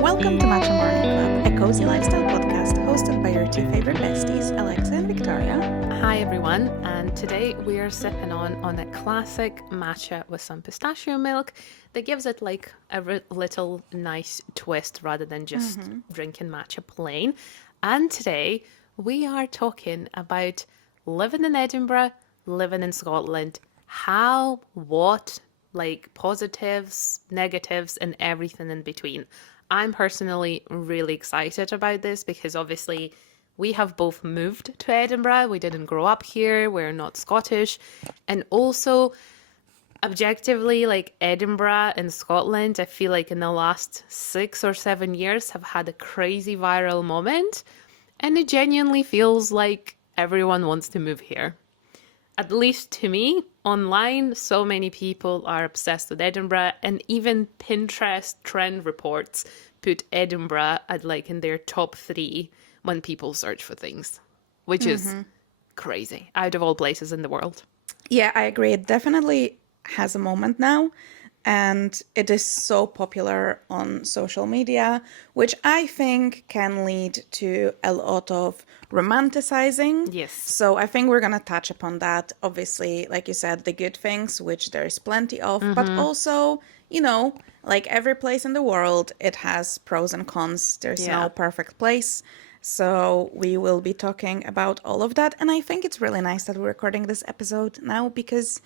Welcome to Matcha Morning Club, a cozy lifestyle podcast hosted by your two favorite besties, Alexa and Victoria. Hi everyone, and today we are sipping on a classic matcha with some pistachio milk that gives it like a little nice twist rather than just drinking matcha plain. And today we are talking about living in Edinburgh, living in Scotland, how, what, like positives, negatives, and everything in between. I'm personally really excited about this because obviously we have both moved to Edinburgh. We didn't grow up here. We're not Scottish. And also, objectively, like Edinburgh and Scotland, I feel like in the last 6 or 7 years have had a crazy viral moment. And it genuinely feels like everyone wants to move here. At least to me, online, so many people are obsessed with Edinburgh, and even Pinterest trend reports put Edinburgh at like in their top 3 when people search for things, which is crazy, out of all places in the world. Yeah, I agree. It definitely has a moment now, and it is so popular on social media, which I think can lead to a lot of romanticizing. Yes. So I think we're going to touch upon that. Obviously, like you said, the good things, which there's plenty of, but also, you know, like every place in the world, it has pros and cons. There's no perfect place. So we will be talking about all of that. And I think it's really nice that we're recording this episode now because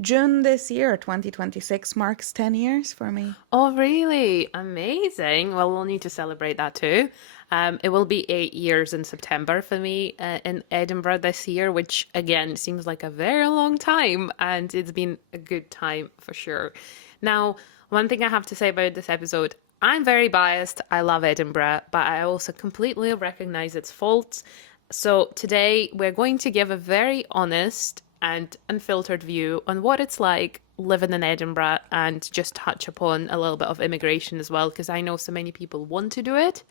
June this year, 2026, marks 10 years for me. Oh, really? Amazing. Well, we'll need to celebrate that too. It will be 8 years in September for me in Edinburgh this year, which again seems like a very long time, and it's been a good time for sure. Now, one thing I have to say about this episode, I'm very biased. I love Edinburgh, but I also completely recognize its faults. So today we're going to give a very honest and unfiltered view on what it's like living in Edinburgh and just touch upon a little bit of immigration as well, because I know so many people want to do it,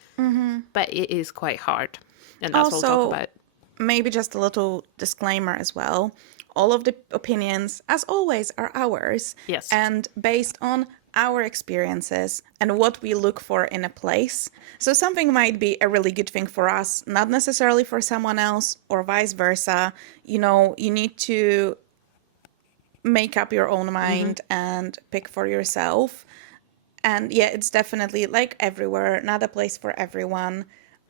but it is quite hard. And that's what we'll talk about. Maybe just a little disclaimer as well. All of the opinions, as always, are ours. Yes. And based on our experiences and what we look for in a place. So something might be a really good thing for us, not necessarily for someone else, or vice versa. You know, you need to make up your own mind and pick for yourself. And yeah, it's definitely like everywhere, not a place for everyone.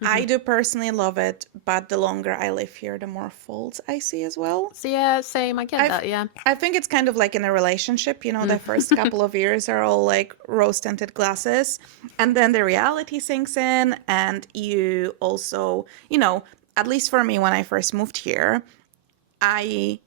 I do personally love it, but the longer I live here, the more faults I see as well. So yeah, same. I get that, yeah. I think it's kind of like in a relationship, you know, the first couple of years are all like rose-tinted glasses, and then the reality sinks in, and you also, you know, at least for me, when I first moved here, it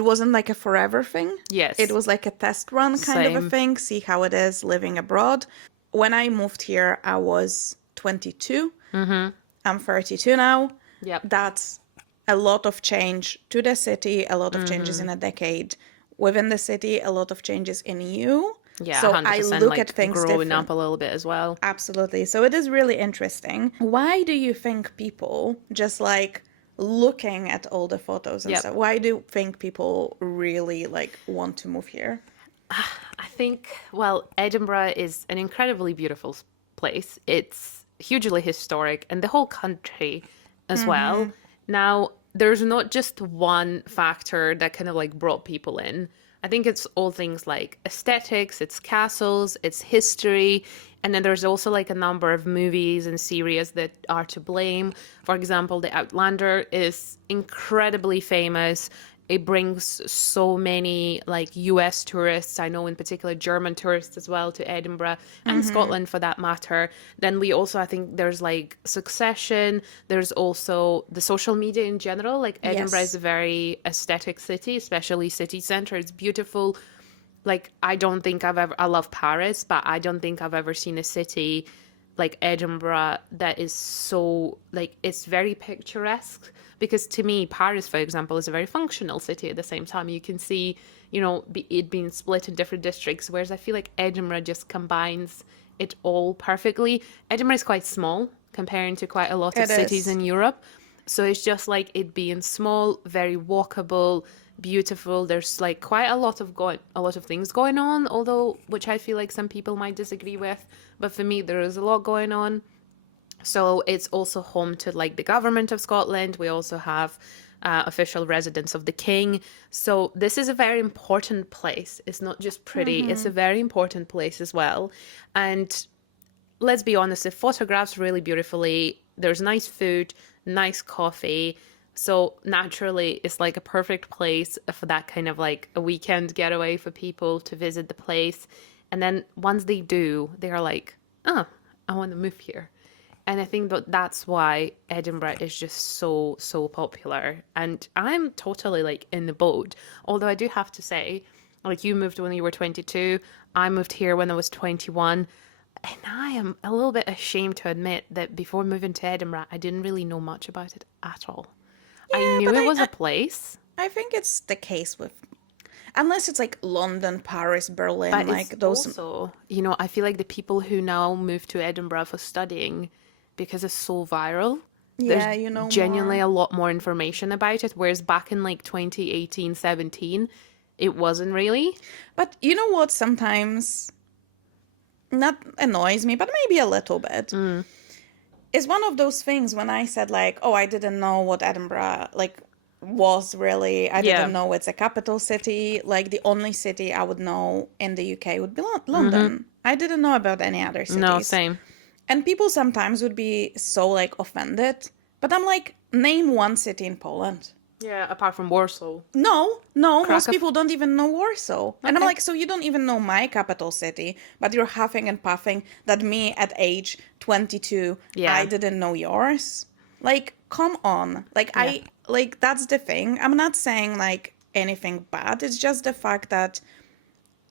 wasn't like a forever thing. Yes. It was like a test run kind of a thing, see how it is living abroad. When I moved here, I was 22. I'm 32 now. Yep. That's a lot of change to the city, a lot of changes in a decade. Within the city, a lot of changes in you. Yeah, so 100%, I look like at things growing different. up a little bit as well. Absolutely. So it is really interesting. Why do you think people, just like looking at all the photos and stuff, why do you think people really like want to move here? I think, well, Edinburgh is an incredibly beautiful place. It's hugely historic, and the whole country as well. Now, there's not just one factor that kind of like brought people in. I think it's all things like aesthetics, it's castles, it's history, and then there's also like a number of movies and series that are to blame. For example, The Outlander is incredibly famous. It brings so many like US tourists, I know in particular German tourists as well, to Edinburgh and Scotland for that matter. Then we also, I think there's like Succession. There's also the social media in general. Like Edinburgh is a very aesthetic city, especially city centre. It's beautiful. Like I love Paris, but I don't think I've ever seen a city like Edinburgh that is so like, it's very picturesque. Because to me, Paris, for example, is a very functional city at the same time. You can see, you know, it being split in different districts, whereas I feel like Edinburgh just combines it all perfectly. Edinburgh is quite small comparing to quite a lot of cities in Europe. So it's just like it being small, very walkable, beautiful. There's like quite a lot of things going on, although which I feel like some people might disagree with. But for me, there is a lot going on. So it's also home to like the government of Scotland. We also have official residence of the king. So this is a very important place. It's not just pretty, it's a very important place as well. And let's be honest, it photographs really beautifully. There's nice food, nice coffee. So naturally, it's like a perfect place for that kind of like a weekend getaway for people to visit the place. And then once they do, they're like, oh, I want to move here. And I think that that's why Edinburgh is just so, so popular. And I'm totally like in the boat. Although I do have to say, like you moved when you were 22, I moved here when I was 21. And I am a little bit ashamed to admit that before moving to Edinburgh, I didn't really know much about it at all. I Yeah, knew but it was a place, I think it's the case with, unless it's like London, Paris, Berlin, but like it's those. also, you know, I feel like the people who now move to Edinburgh for studying, because it's so viral, there's Yeah, you know genuinely more. a lot more information about it, whereas back in like 2018, 17, it wasn't really. But you know what sometimes not annoys me, but maybe a little bit. Is one of those things when I said like, oh, I didn't know what Edinburgh like was really. I Yeah. didn't know it's a capital city. Like the only city I would know in the UK would be London. I didn't know about any other No, cities. same. And people sometimes would be so like offended. But I'm like, name one city in Poland. Yeah, apart from Warsaw. No, most Krakow. people don't even know Warsaw. And I'm Okay. like, so you don't even know my capital city, but you're huffing and puffing that me at age 22, Yeah. I didn't know yours. Like, come on. Like, Yeah. like, that's the thing. I'm not saying like anything bad. It's just the fact that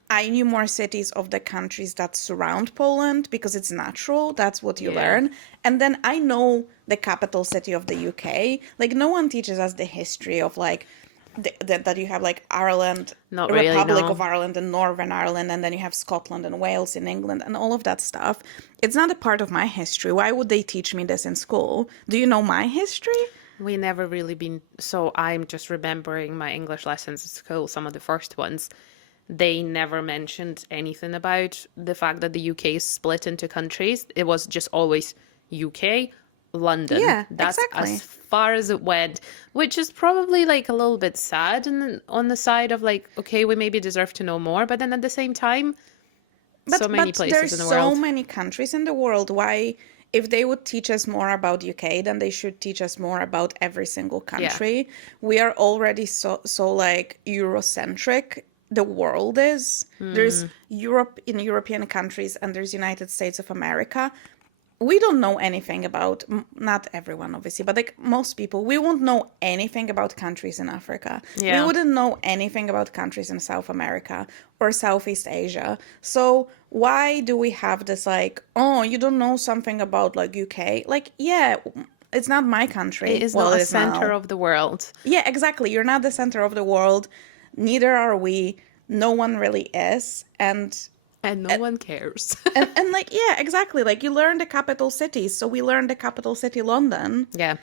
I knew more cities of the countries that surround Poland because it's natural. That's what you Yeah. learn. And then I know the capital city of the UK. Like, no one teaches us the history of like that you have like Ireland, Not really, Republic no. of Ireland and Northern Ireland, and then you have Scotland and Wales in England and all of that stuff. It's not a part of my history. Why would they teach me this in school? Do you know my history? We never really been. So I'm just remembering my English lessons at school, some of the first ones. They never mentioned anything about the fact that the UK is split into countries. It was just always UK, London. Yeah, That's exactly. as far as it went, which is probably like a little bit sad and on the side of like, okay, we maybe deserve to know more. But then at the same time, so many But there's places in the so world. many countries in the world. Why, if they would teach us more about UK, then they should teach us more about every single country. We are already so like Eurocentric. The world is. There's Europe in European countries and there's United States of America. We don't know anything about, not everyone obviously, but like most people, we won't know anything about countries in Africa. We Yeah. wouldn't know anything about countries in South America or Southeast Asia. So why do we have this like, oh, you don't know something about like UK? Like, yeah, it's not my country. It is Well, not it a is center now. of the world. Yeah, exactly. You're not the center of the world. Neither are we. No one really is. And no one cares. And like, yeah, exactly. Like you learn the capital cities. So we learned the capital city, London, Yeah.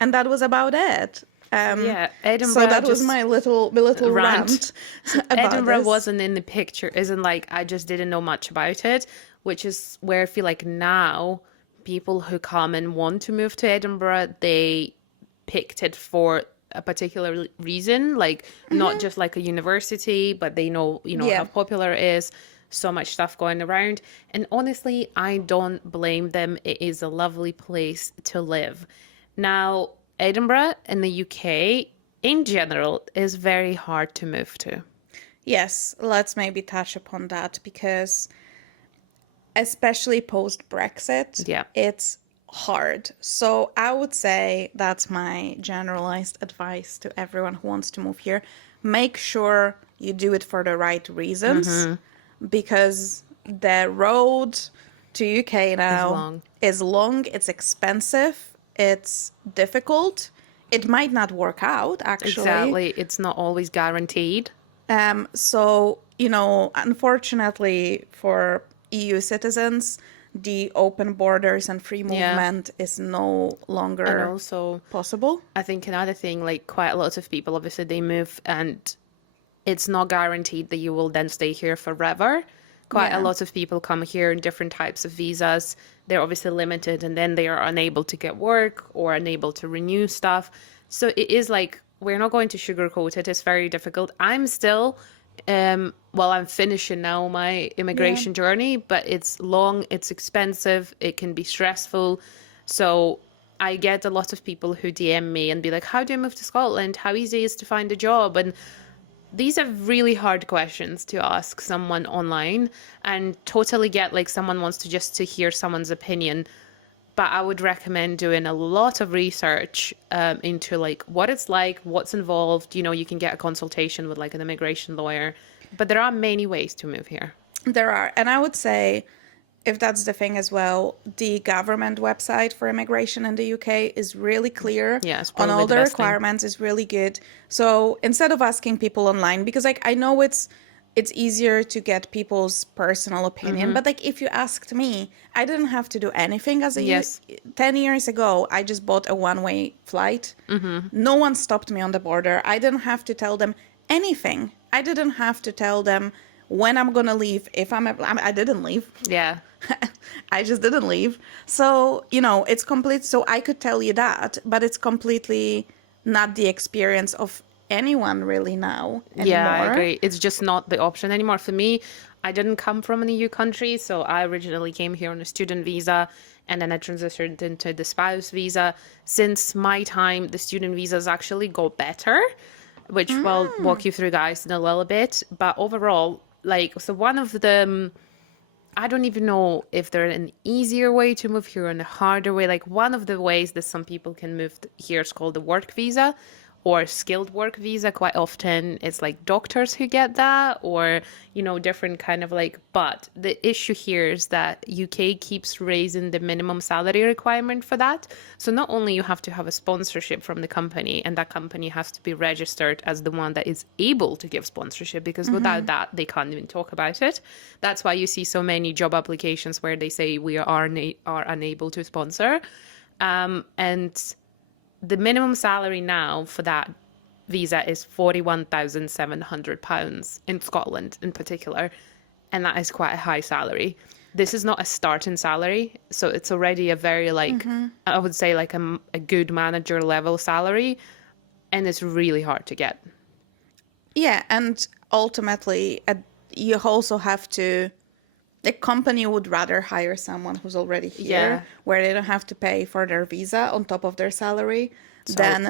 and that was about it. Yeah. So Edinburgh that was just my little rant. rant about Edinburgh this. wasn't in the picture, isn't like I just didn't know much about it, which is where I feel like now people who come and want to move to Edinburgh, they picked it for a particular reason, like not just like a university, but they know, you know, Yeah. how popular it is, so much stuff going around. And honestly, I don't blame them. It is a lovely place to live. Now, Edinburgh in the UK in general is very hard to move to. Yes, let's maybe touch upon that because especially post-Brexit, Yeah. it's hard. So I would say that's my generalized advice to everyone who wants to move here. Make sure you do it for the right reasons because the road to UK now long. is long, it's expensive, it's difficult. It might not work out actually. Exactly. It's not always guaranteed. So, you know, unfortunately for EU citizens, the open borders and free Yeah. movement is no And longer also, possible. I think another thing, like quite a lot of people, obviously they move and it's not guaranteed that you will then stay here forever. Quite a Yeah. lot of people come here in different types of visas. They're obviously limited and then they are unable to get work or unable to renew stuff. So it is like, we're not going to sugarcoat it. It's very difficult. I'm still, I'm finishing now my Yeah. immigration journey, but it's long, it's expensive, it can be stressful. So I get a lot of people who DM me and be like, how do I move to Scotland? How easy is it to find a job? And these are really hard questions to ask someone online, and totally get like someone wants to hear someone's opinion. But I would recommend doing a lot of research into like what it's like, what's involved. You know, you can get a consultation with like an immigration lawyer, but there are many ways to move here. There are. And I would say, if that's the thing as well, the government website for immigration in the UK is really clear Yeah, it's on probably all the the best thing. requirements, is really good. So instead of asking people online, because like I know it's easier to get people's personal opinion, but like if you asked me, I didn't have to do anything as a Yes. 10 years ago. I just bought a one-way flight. No one stopped me on the border. I didn't have to tell them anything. I didn't have to tell them when I'm gonna leave. If I didn't leave. Yeah. I just didn't leave. So, you know, it's complete. So I could tell you that, but it's completely not the experience of anyone really now anymore. Yeah, I agree. It's just not the option anymore. For me, I didn't come from an EU country, so I originally came here on a student visa and then I transitioned into the spouse visa. Since my time, the student visas actually got better, which we'll walk you through, guys, in a little bit. But overall, like, so one of the I don't even know if there's an easier way to move here and a harder way. Like one of the ways that some people can move here is called the work visa or skilled work visa. Quite often it's like doctors who get that, or, you know, different kind of like, but the issue here is that UK keeps raising the minimum salary requirement for that. So not only you have to have a sponsorship from the company, and that company has to be registered as the one that is able to give sponsorship, because without that they can't even talk about it. That's why you see so many job applications where they say we are unable to sponsor. And the minimum salary now for that visa is £41,700 in Scotland in particular. And that is quite a high salary. This is not a starting salary. So it's already a very like, I would say like a good manager level salary. And it's really hard to get. Yeah. And ultimately, you also have to, the company would rather hire someone who's already here, Yeah. where they don't have to pay for their visa on top of their salary.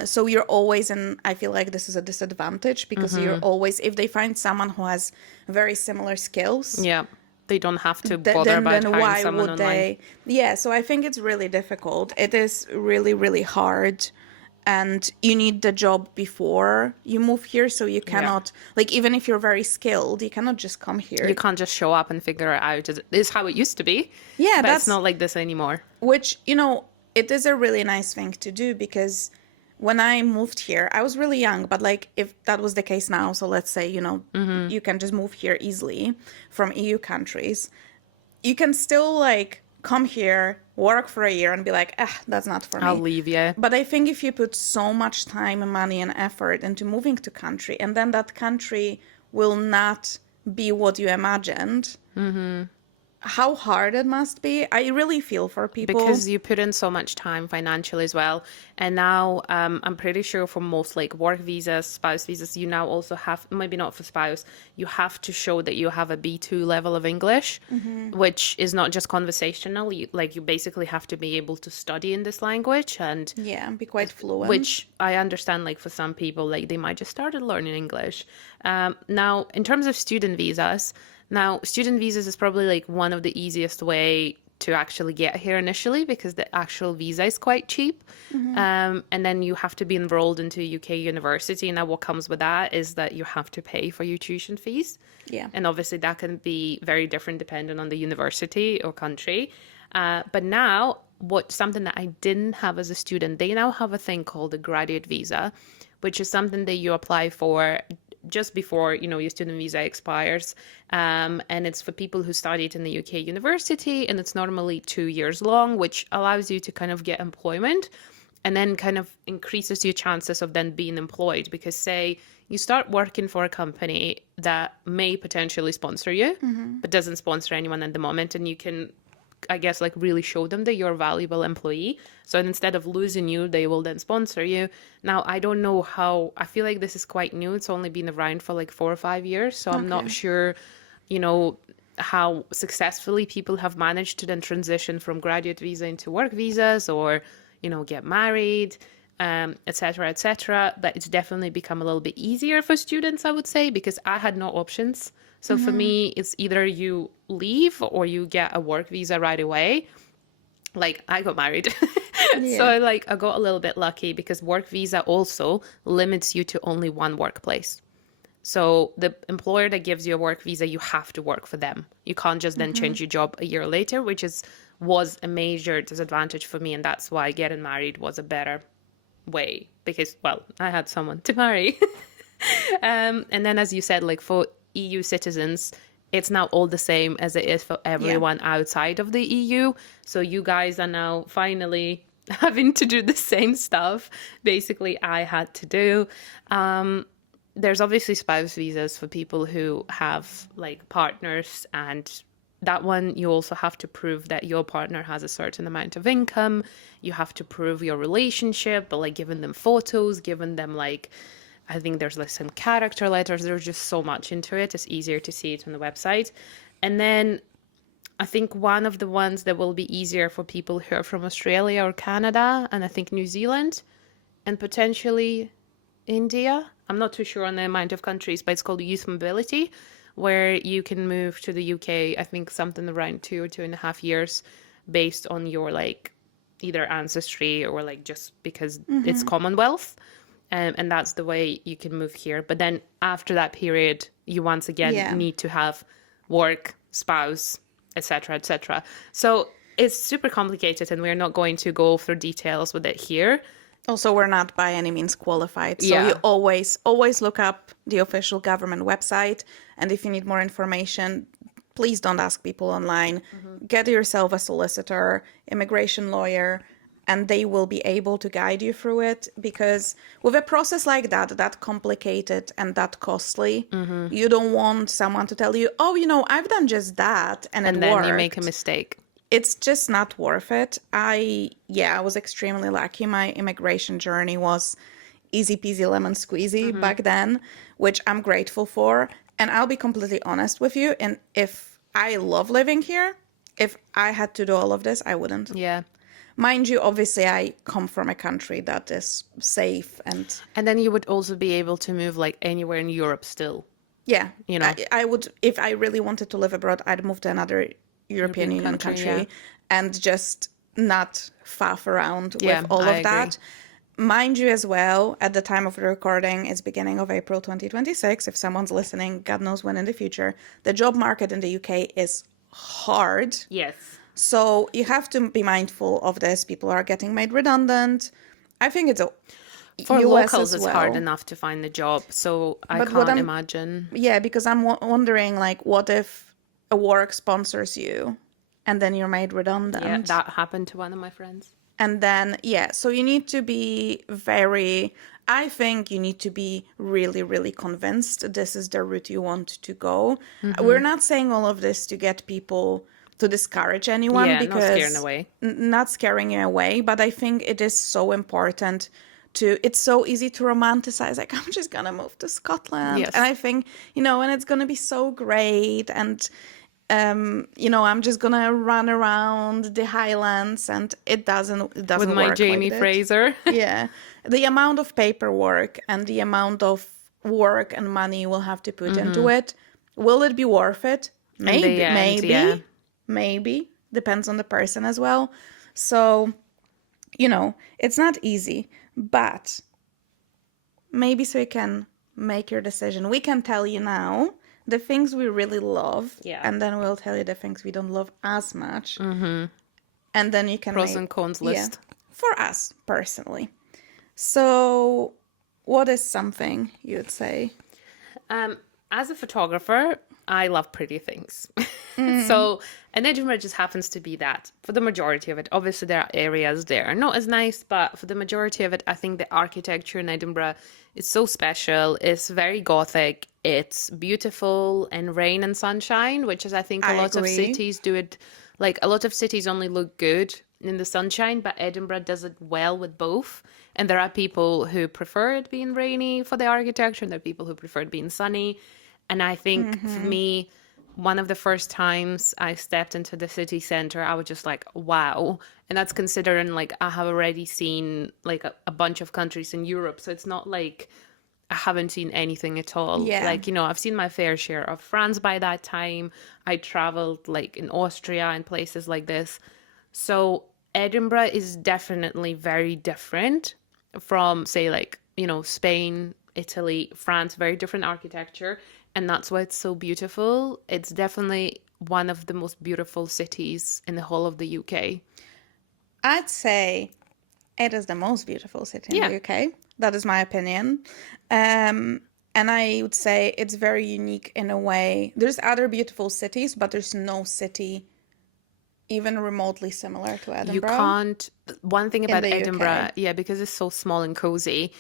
So you're always in, I feel like this is a disadvantage, because you're always, if they find someone who has very similar skills, Yeah. They don't have to bother about then hiring why someone would online. they? Yeah, so I think it's really difficult. It is really, really hard. And you need the job before you move here. So you cannot, like, even if you're very skilled, you cannot just come here. You can't just show up and figure it out. This is how it used to be. Yeah, but that's it's not like this anymore. which, you know, it is a really nice thing to do, because when I moved here, I was really young, but like if that was the case now, so let's say, you know, you can just move here easily from EU countries, you can still like come here, work for a year and be like, that's not for me. I'll leave you. But I think if you put so much time and money and effort into moving to country, and then that country will not be what you imagined, how hard it must be. I really feel for people. Because you put in so much time financially as well. And now I'm pretty sure for most like work visas, spouse visas, you now also have, maybe not for spouse, you have to show that you have a B2 level of English, which is not just conversational. You basically have to be able to study in this language, and Yeah, be quite fluent. which I understand, like for some people, like they might just started learning English. Now, in terms of student visas, is probably like one of the easiest way to actually get here initially, because the actual visa is quite cheap. And then you have to be enrolled into a UK university. Now, what comes with that is that you have to pay for your tuition fees. Yeah. And obviously that can be very different depending on the university or country. But now, something that I didn't have as a student, they now have a thing called a graduate visa, which is something that you apply for just before, your student visa expires. And it's for people who studied in the UK university, and it's normally 2 years long, which allows you to kind of get employment and then kind of increases your chances of then being employed. Because say you start working for a company that may potentially sponsor you, but doesn't sponsor anyone at the moment, and you can, I guess, like really show them that you're a valuable employee. So instead of losing you, they will then sponsor you. Now, I don't know how, I feel like this is quite new. It's only been around for like 4 or 5 years. So I'm not sure, how successfully people have managed to then transition from graduate visa into work visas, or, get married, et cetera, et cetera. But it's definitely become a little bit easier for students, I would say, because I had no options. So for me, it's either you leave or you get a work visa right away. Like, I got married. So like I got a little bit lucky, because work visa also limits you to only one workplace. So the employer that gives you a work visa, you have to work for them. You can't just then change your job a year later, which was a major disadvantage for me. And that's why getting married was a better way, because, well, I had someone to marry. And then, as you said, like for EU citizens, it's now all the same as it is for everyone outside of the EU. So you guys are now finally having to do the same stuff basically I had to do. There's obviously spouse visas for people who have like partners, and that one you also have to prove that your partner has a certain amount of income. You have to prove your relationship, but like giving them photos, giving them like, I think there's like some character letters. There's just so much into it. It's easier to see it on the website. And then I think one of the ones that will be easier for people who are from Australia or Canada, and I think New Zealand, and potentially India. I'm not too sure on the amount of countries, but it's called youth mobility, where you can move to the UK, I think something around 2 or 2.5 years, based on your like either ancestry or like just because it's Commonwealth. And that's the way you can move here. But then after that period, you once again need to have work, spouse, etc., etc. So it's super complicated, and we're not going to go through details with it here. Also, we're not by any means qualified. So you always look up the official government website. And if you need more information, please don't ask people online. Get yourself a solicitor, immigration lawyer, and they will be able to guide you through it. Because with a process like that complicated and that costly, you don't want someone to tell you, oh, I've done just that and it then worked. You make a mistake. It's just not worth it. I was extremely lucky. My immigration journey was easy peasy lemon squeezy back then, which I'm grateful for. And I'll be completely honest with you. And if I love living here, if I had to do all of this, I wouldn't. Yeah. Mind you, obviously, I come from a country that is safe and then you would also be able to move like anywhere in Europe still. Yeah. I would, if I really wanted to live abroad, I'd move to another European Union country and just not faff around with all of that. Mind you as well, at the time of the recording, it's beginning of April 2026. If someone's listening, God knows when in the future, the job market in the UK is hard. Yes. So you have to be mindful of this. People are getting made redundant. I think it's for US locals, as it's hard enough to find the job. So I can't imagine. Yeah, because I'm wondering, like, what if a work sponsors you and then you're made redundant? Yeah, that happened to one of my friends. And then, so you need to be I think you need to be really, really convinced this is the route you want to go. We're not saying all of this to get people to discourage anyone, because not scaring you away. But I think it is so important it's so easy to romanticize, like, I'm just going to move to Scotland. Yes. And I think, and it's going to be so great. And, I'm just going to run around the Highlands, and it doesn't with work my Jamie like Fraser. Yeah. The amount of paperwork and the amount of work and money you will have to put into it, will it be worth it? Maybe. Depends on the person as well. So, it's not easy, but maybe so you can make your decision. We can tell you now the things we really love, and then we'll tell you the things we don't love as much. And then you can pros and cons list. For us personally. So what is something you'd say? As a photographer, I love pretty things. So, and Edinburgh just happens to be that for the majority of it. Obviously, there are areas there not as nice, but for the majority of it, I think the architecture in Edinburgh is so special. It's very gothic. It's beautiful and rain and sunshine, which is, I think, a I lot of agree. cities do it. Like, a lot of cities only look good in the sunshine, but Edinburgh does it well with both. And there are people who prefer it being rainy for the architecture, and there are people who prefer it being sunny. And I think for me, one of the first times I stepped into the city center, I was just like, wow. And that's considering like I have already seen like a bunch of countries in Europe. So it's not like I haven't seen anything at all. Yeah. Like, you know, I've seen my fair share of France by that time. I traveled like in Austria and places like this. So Edinburgh is definitely very different from, say, like, you know, Spain, Italy, France, very different architecture. And that's why it's so beautiful. It's definitely one of the most beautiful cities in the whole of the UK. I'd say it is the most beautiful city in Yeah. the UK. That is my opinion. And I would say it's very unique in a way. There's other beautiful cities, but there's no city even remotely similar to You Edinburgh can't. One thing in about the Edinburgh, UK. yeah, because it's so small and cozy.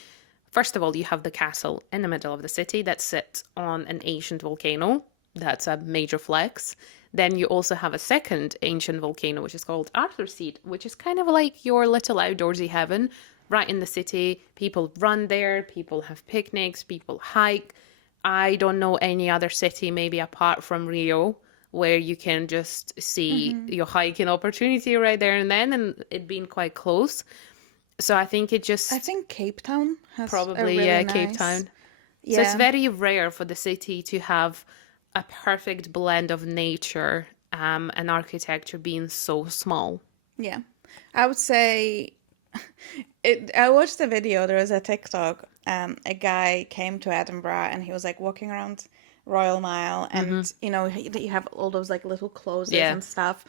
First of all, you have the castle in the middle of the city that sits on an ancient volcano. That's a major flex. Then you also have a second ancient volcano, which is called Arthur's Seat, which is kind of like your little outdoorsy heaven right in the city. People run there, people have picnics, people hike. I don't know any other city, maybe apart from Rio, where you can just see your hiking opportunity right there and then, and it being quite close. So I think it I just think Cape Town has a probably, really yeah, Cape nice. Town. So it's Yeah. very rare for the city to have a perfect blend of nature and architecture being so small. Yeah. I would say I watched a video, there was a TikTok, a guy came to Edinburgh and he was like walking around Royal Mile and you know, you have all those like little closes Yeah. and stuff.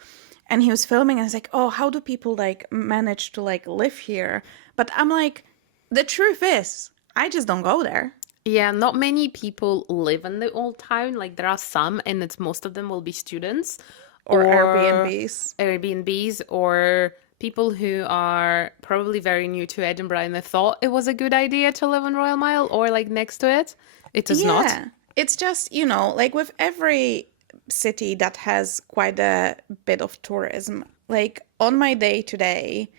And he was filming and I was like, "Oh, how do people like manage to like live here?" But I'm like, the truth is, I just don't go there. Yeah, not many people live in the old town. Like there are some, and it's most of them will be students Or or Airbnbs. Airbnbs or people who are probably very new to Edinburgh and they thought it was a good idea to live in Royal Mile or like next to it. It is not. Yeah. It's just, you know, like with every city that has quite a bit of tourism, like on my day to day,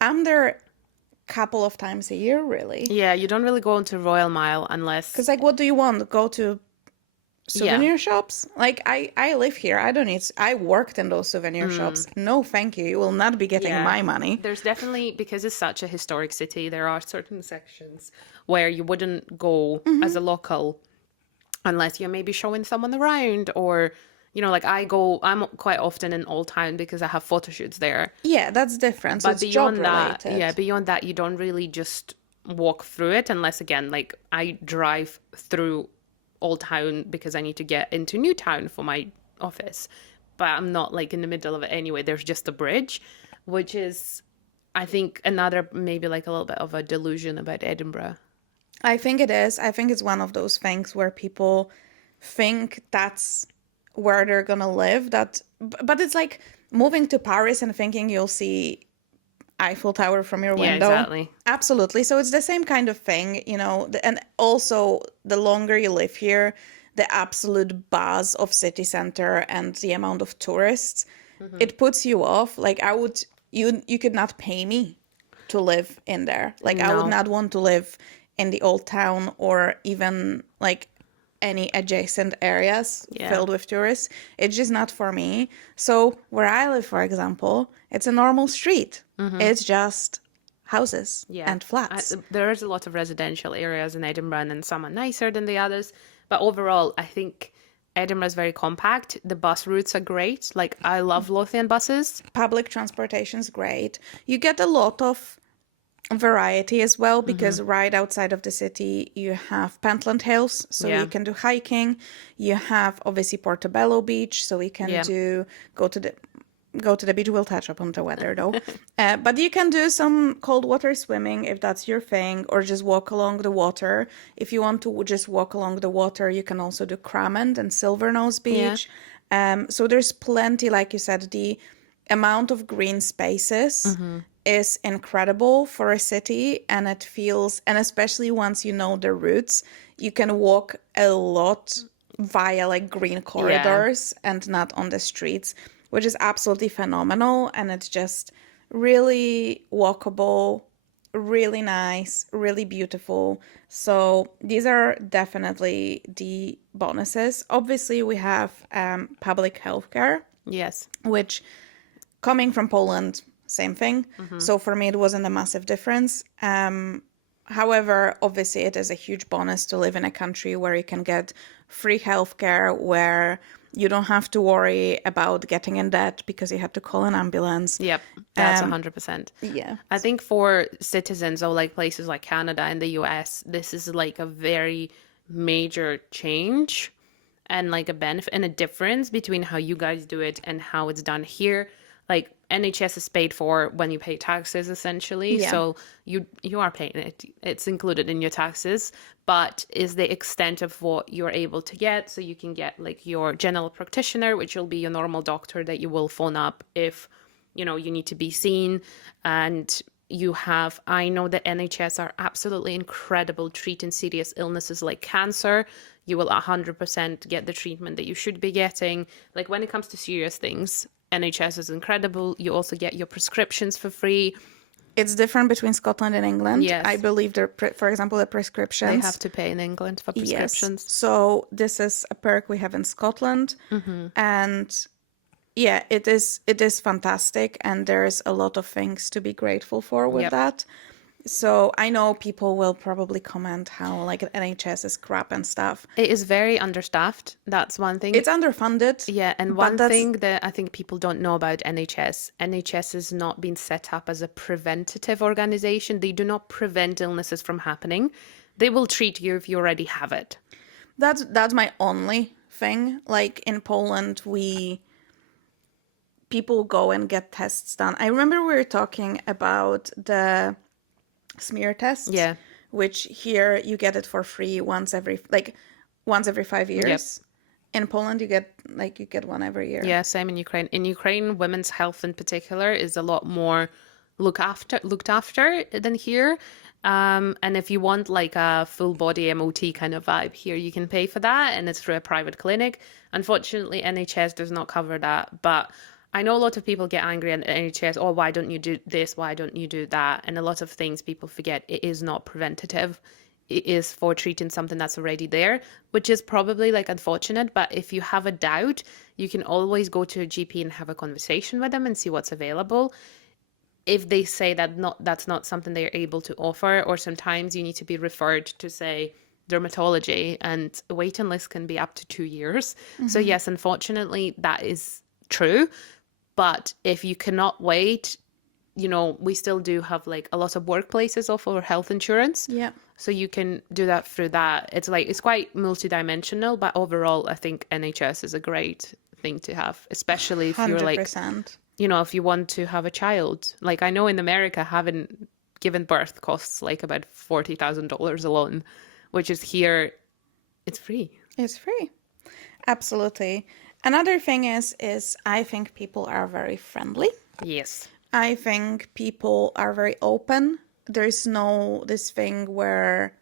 I'm there a couple of times a year, really. Yeah, you don't really go into Royal Mile unless, Because, like, what do you want? Go to yeah. souvenir shops? Like, I live here. I don't need, I worked in those souvenir shops. No, thank you. You will not be getting Yeah. my money. There's definitely, because it's such a historic city, there are certain sections where you wouldn't go as a local unless you're maybe showing someone around or, you know, like I'm quite often in Old Town because I have photo shoots there. Yeah, that's different. So But it's job beyond that, related. yeah, beyond that, you don't really just walk through it unless, again, like I drive through Old Town because I need to get into New Town for my office. But I'm not like in the middle of it anyway. There's just a bridge, which is, I think, another maybe like a little bit of a delusion about Edinburgh. I think it is. I think it's one of those things where people think that's where they're gonna live. But it's like moving to Paris and thinking you'll see Eiffel Tower from your Yeah, window. exactly. Absolutely. So it's the same kind of thing, you know. And also, the longer you live here, the absolute buzz of city center and the amount of tourists, it puts you off. Like you could not pay me to live in there. Like I would No. not want to live in the old town or even like any adjacent areas Yeah. filled with tourists. It's just not for me. So where I live, for example, it's a normal street. It's just houses Yeah. and flats. There is a lot of residential areas in Edinburgh, and then some are nicer than the others. But overall, I think Edinburgh is very compact. The bus routes are great. Like, I love Lothian buses. Public transportation is great. You get a lot of variety as well because right outside of the city you have Pentland Hills, so Yeah. you can do hiking. You have obviously Portobello Beach, so we can Yeah. go to the go to the beach. We'll touch upon the weather though. But you can do some cold water swimming if that's your thing, or just walk along the water. If you want to just walk along the water, you can also do Cramond and Silvernose Beach. So there's plenty, like you said, the amount of green spaces is incredible for a city, and it feels, and especially once you know the routes, you can walk a lot via like green corridors and not on the streets, which is absolutely phenomenal. And it's just really walkable, really nice, really beautiful. So these are definitely the bonuses. Obviously, we have public healthcare, Yes. which coming from Poland, same thing. So for me, it wasn't a massive difference. However, obviously, it is a huge bonus to live in a country where you can get free healthcare, where you don't have to worry about getting in debt because you have to call an ambulance. Yep, that's 100%. Yeah. I think for citizens of like places like Canada and the US, this is like a very major change and like a benefit and a difference between how you guys do it and how it's done here. Like NHS is paid for when you pay taxes, essentially. Yeah. So you are paying it. It's included in your taxes, but is the extent of what you're able to get. So you can get like your general practitioner, which will be your normal doctor that you will phone up if, you know, you need to be seen. And you have, I know that NHS are absolutely incredible treating serious illnesses like cancer. You will 100% get the treatment that you should be getting. Like when it comes to serious things, NHS is incredible. You also get your prescriptions for free. It's different between Scotland and England. Yes. I believe, for example, the prescriptions. They have to pay in England for prescriptions. Yes. So this is a perk we have in Scotland. And yeah, it is fantastic. And there's a lot of things to be grateful for with that. So I know people will probably comment how like NHS is crap and stuff. It is very understaffed. That's one thing. It's underfunded. Yeah, and one thing that I think people don't know about NHS has not been set up as a preventative organization. They do not prevent illnesses from happening. They will treat you if you already have it. That's my only thing. Like in Poland, people go and get tests done. I remember we were talking about the smear tests. Yeah. Which here you get it for free once every 5 years. Yep. In Poland, you get one every year. Yeah, same in Ukraine. In Ukraine, women's health in particular is a lot more looked after than here. And if you want like a full body MOT kind of vibe here, you can pay for that, and it's through a private clinic. Unfortunately, NHS does not cover that, but I know a lot of people get angry at the NHS. Oh, why don't you do this? Why don't you do that? And a lot of things people forget. It is not preventative. It is for treating something that's already there, which is probably like unfortunate. But if you have a doubt, you can always go to a GP and have a conversation with them and see what's available. If they say that that's not something they're able to offer, or sometimes you need to be referred to, say, dermatology, and a waiting list can be up to 2 years. So yes, unfortunately, that is true. But if you cannot wait, you know, we still do have like a lot of workplaces offer health insurance. Yeah. So you can do that through that. It's quite multidimensional, but overall, I think NHS is a great thing to have, especially if you're like, 100%. you know, if you want to have a child. Like I know in America, having given birth costs like about $40,000 alone, which is here, it's free. It's free. Absolutely. Another thing is I think people are very friendly. Yes. I think people are very open. There's no this thing where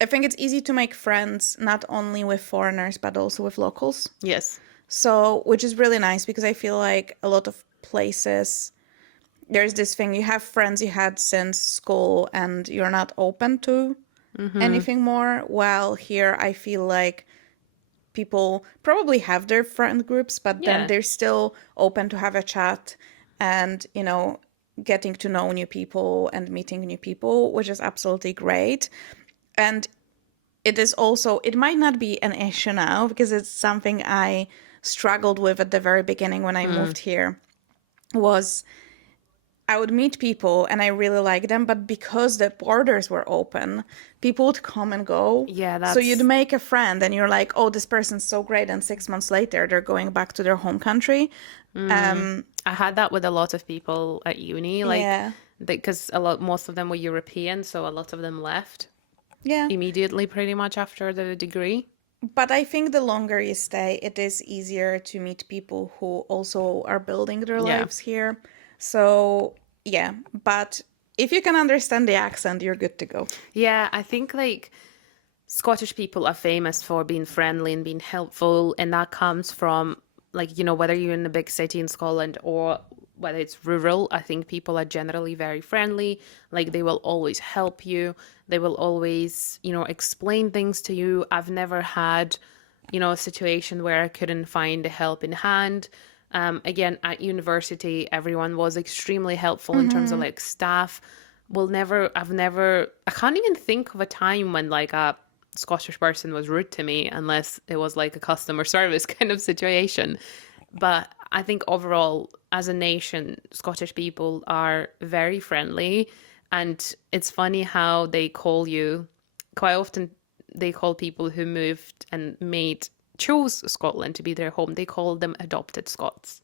I think it's easy to make friends not only with foreigners but also with locals. Yes. So, which is really nice, because I feel like a lot of places there's this thing, you have friends you had since school and you're not open to anything more. While here I feel like people probably have their friend groups, but then they're still open to have a chat and, you know, getting to know new people and meeting new people, which is absolutely great. And it is also, it might not be an issue now because it's something I struggled with at the very beginning when I moved here, was I would meet people and I really like them, but because the borders were open, people would come and go. Yeah, So you'd that's make a friend and you're like, oh, this person's so great. And 6 months later, they're going back to their home country. I had that with a lot of people at uni, like Yeah. because most of them were European, so a lot of them left Yeah. immediately pretty much after the degree. But I think the longer you stay, it is easier to meet people who also are building their Yeah. lives here. So, yeah. But if you can understand the accent, you're good to go. Yeah, I think like Scottish people are famous for being friendly and being helpful, and that comes from like, whether you're in a big city in Scotland or whether it's rural, I think people are generally very friendly. Like they will always help you. They will always, explain things to you. I've never had, a situation where I couldn't find a helping hand. Again, at university, everyone was extremely helpful in terms of like staff. I can't even think of a time when like a Scottish person was rude to me unless it was like a customer service kind of situation. But I think overall, as a nation, Scottish people are very friendly. And it's funny how they call you, quite often, they call people who moved and chose Scotland to be their home, they call them adopted Scots.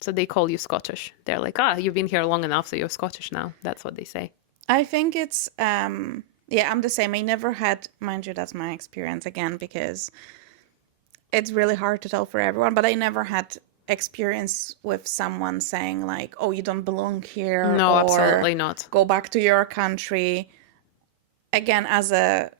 So they call you Scottish. They're like, you've been here long enough, so you're Scottish now. That's what they say. I think it's, yeah, I'm the same. I never had, mind you, that's my experience again, because it's really hard to tell for everyone, but I never had experience with someone saying like, oh, you don't belong here, No, or absolutely not. go back to your country. Again, as a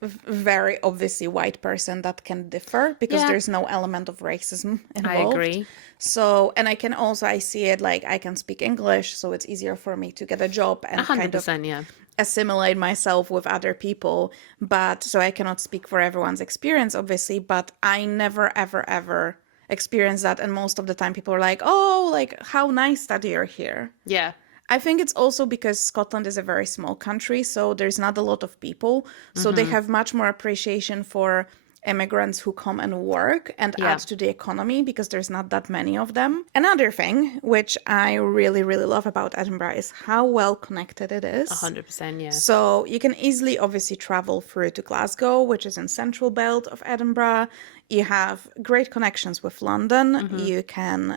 very obviously white person, that can differ because Yeah. there's no element of racism I involved. agree. So, and I see it like I can speak English, so it's easier for me to get a job and kind of 100%, yeah. assimilate myself with other people. But so I cannot speak for everyone's experience, obviously, but I never, ever, ever experienced that. And most of the time people are like, oh, like how nice that you're here. Yeah. I think it's also because Scotland is a very small country, so there's not a lot of people. So they have much more appreciation for immigrants who come and work and Yeah. add to the economy because there's not that many of them. Another thing, which I really, really love about Edinburgh, is how well connected it is. 100%, yeah. So you can easily obviously travel through to Glasgow, which is in central belt of Edinburgh. You have great connections with London. You can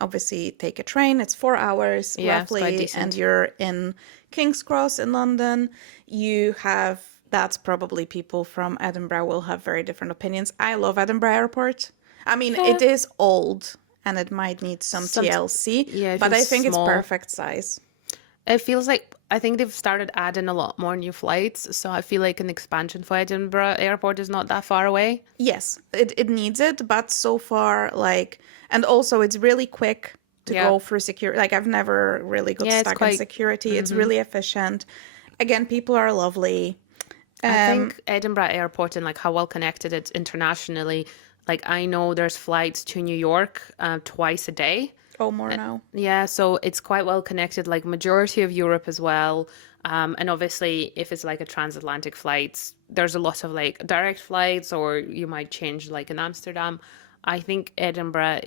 obviously take a train. It's 4 hours Yeah, it's quite roughly, decent. and you're in King's Cross in London. You have, that's probably people from Edinburgh will have very different opinions. I love Edinburgh Airport. I mean, it is old and it might need some TLC, yeah, it but I feels think small. it's perfect size. It feels like I think they've started adding a lot more new flights, so I feel like an expansion for Edinburgh Airport is not that far away. Yes, it needs it, but so far, like, and also it's really quick to Yeah. go through security. Like, I've never really got Yeah, it's stuck in quite- security. It's really efficient. Again, people are lovely. I think Edinburgh Airport and like how well connected it's internationally. Like I know there's flights to New York twice a day. Oh, more now. Yeah, so it's quite well connected, like majority of Europe as well. And obviously, if it's like a transatlantic flights, there's a lot of like direct flights, or you might change like in Amsterdam. I think Edinburgh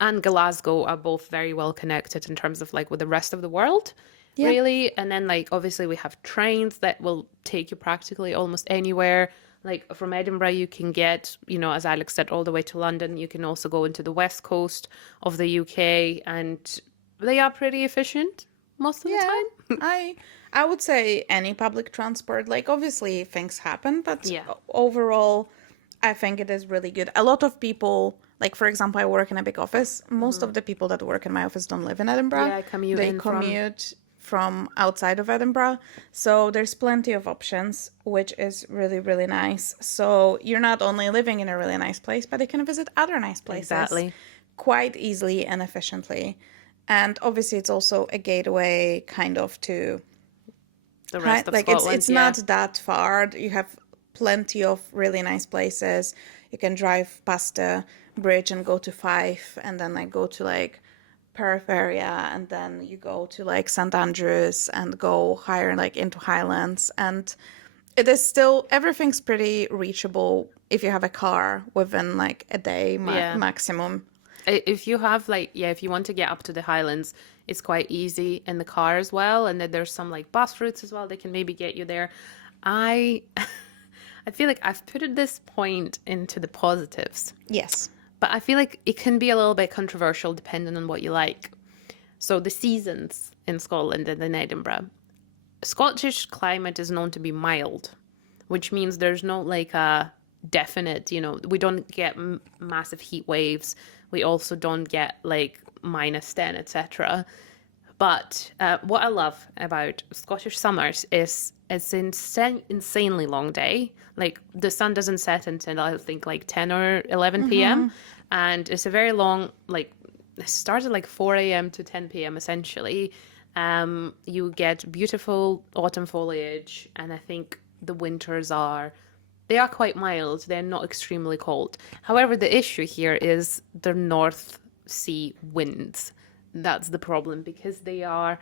and Glasgow are both very well connected in terms of like with the rest of the world, really. And then like obviously we have trains that will take you practically almost anywhere. Like from Edinburgh, you can get, as Alex said, all the way to London. You can also go into the west coast of the UK, and they are pretty efficient most of the time. I would say any public transport. Like, obviously things happen, but Yeah. overall, I think it is really good. A lot of people, like for example, I work in a big office. Most of the people that work in my office don't live in Edinburgh. Yeah, commute They in from- commute from outside of Edinburgh. So there's plenty of options, which is really, really nice. So you're not only living in a really nice place, but you can visit other nice places Exactly. quite easily and efficiently. And obviously it's also a gateway kind of to The rest of like Scotland, it's yeah. not that far. You have plenty of really nice places. You can drive past the bridge and go to Fife, and then like go to like Perth area, and then you go to like St Andrews and go higher like into Highlands. And it is still, everything's pretty reachable if you have a car within like a day Yeah. maximum. If you have like, yeah, if you want to get up to the Highlands, it's quite easy in the car as well. And then there's some like bus routes as well. They can maybe get you there. I I feel like I've put at this point into the positives, Yes. but I feel like it can be a little bit controversial depending on what you like. So the seasons in Scotland and in Edinburgh. Scottish climate is known to be mild, which means there's no like a definite, we don't get massive heat waves. We also don't get like -10, etc. But what I love about Scottish summers is it's insanely long day. Like the sun doesn't set until I think like 10 or 11 p.m. And it's a very long, like it starts at like 4 a.m. to 10 p.m. essentially. You get beautiful autumn foliage, and I think the winters they are quite mild. They're not extremely cold. However, the issue here is the North Sea winds. That's the problem because they are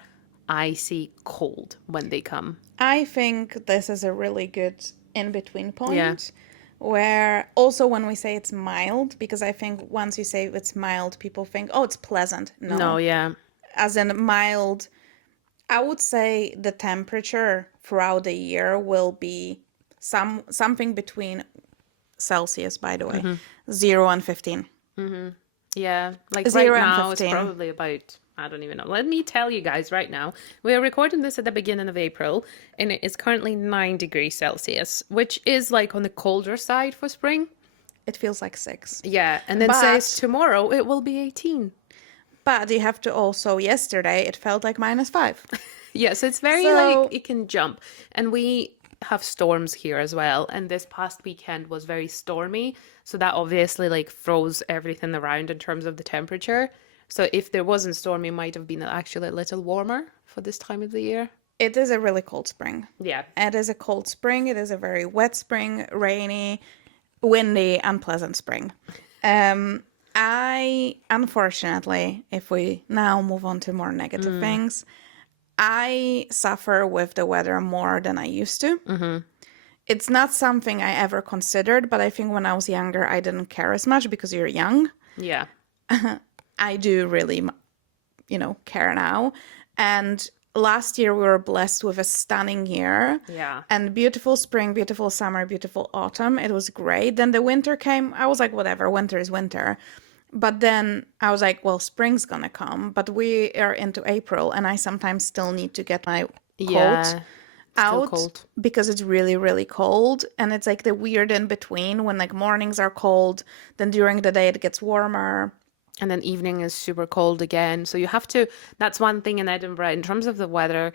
icy cold when they come. I think this is a really good in-between point. Yeah. Where also when we say it's mild, because I think once you say it's mild, people think, oh, it's pleasant. No, yeah. As in mild, I would say the temperature throughout the year will be something between Celsius, by the way, 0 and 15. Yeah, like 0 right and now it's 15. probably about, I don't even know. Let me tell you guys right now. We are recording this at the beginning of April, and it is currently 9 degrees Celsius, which is like on the colder side for spring. It feels like 6. Yeah, and then says tomorrow it will be 18. But you have to also, yesterday it felt like -5. Yeah, so it's very like, it can jump. And we have storms here as well. And this past weekend was very stormy. So that obviously like throws everything around in terms of the temperature. So if there wasn't stormy, it might have been actually a little warmer for this time of the year. It is a really cold spring. Yeah. It is a cold spring. It is a very wet spring, rainy, windy, unpleasant spring. I, unfortunately, if we now move on to more negative things, I suffer with the weather more than I used to. It's not something I ever considered, but I think when I was younger, I didn't care as much because you're young. Yeah. I do really, care now. And last year we were blessed with a stunning year. Yeah. And beautiful spring, beautiful summer, beautiful autumn. It was great. Then the winter came. I was like, whatever, winter is winter. But then I was like, well, spring's gonna come. But we are into April, and I sometimes still need to get my coat out cold. because it's really, really cold. And it's like the weird in between when like mornings are cold, then during the day it gets warmer. And then evening is super cold again. So you have to, that's one thing in Edinburgh. In terms of the weather,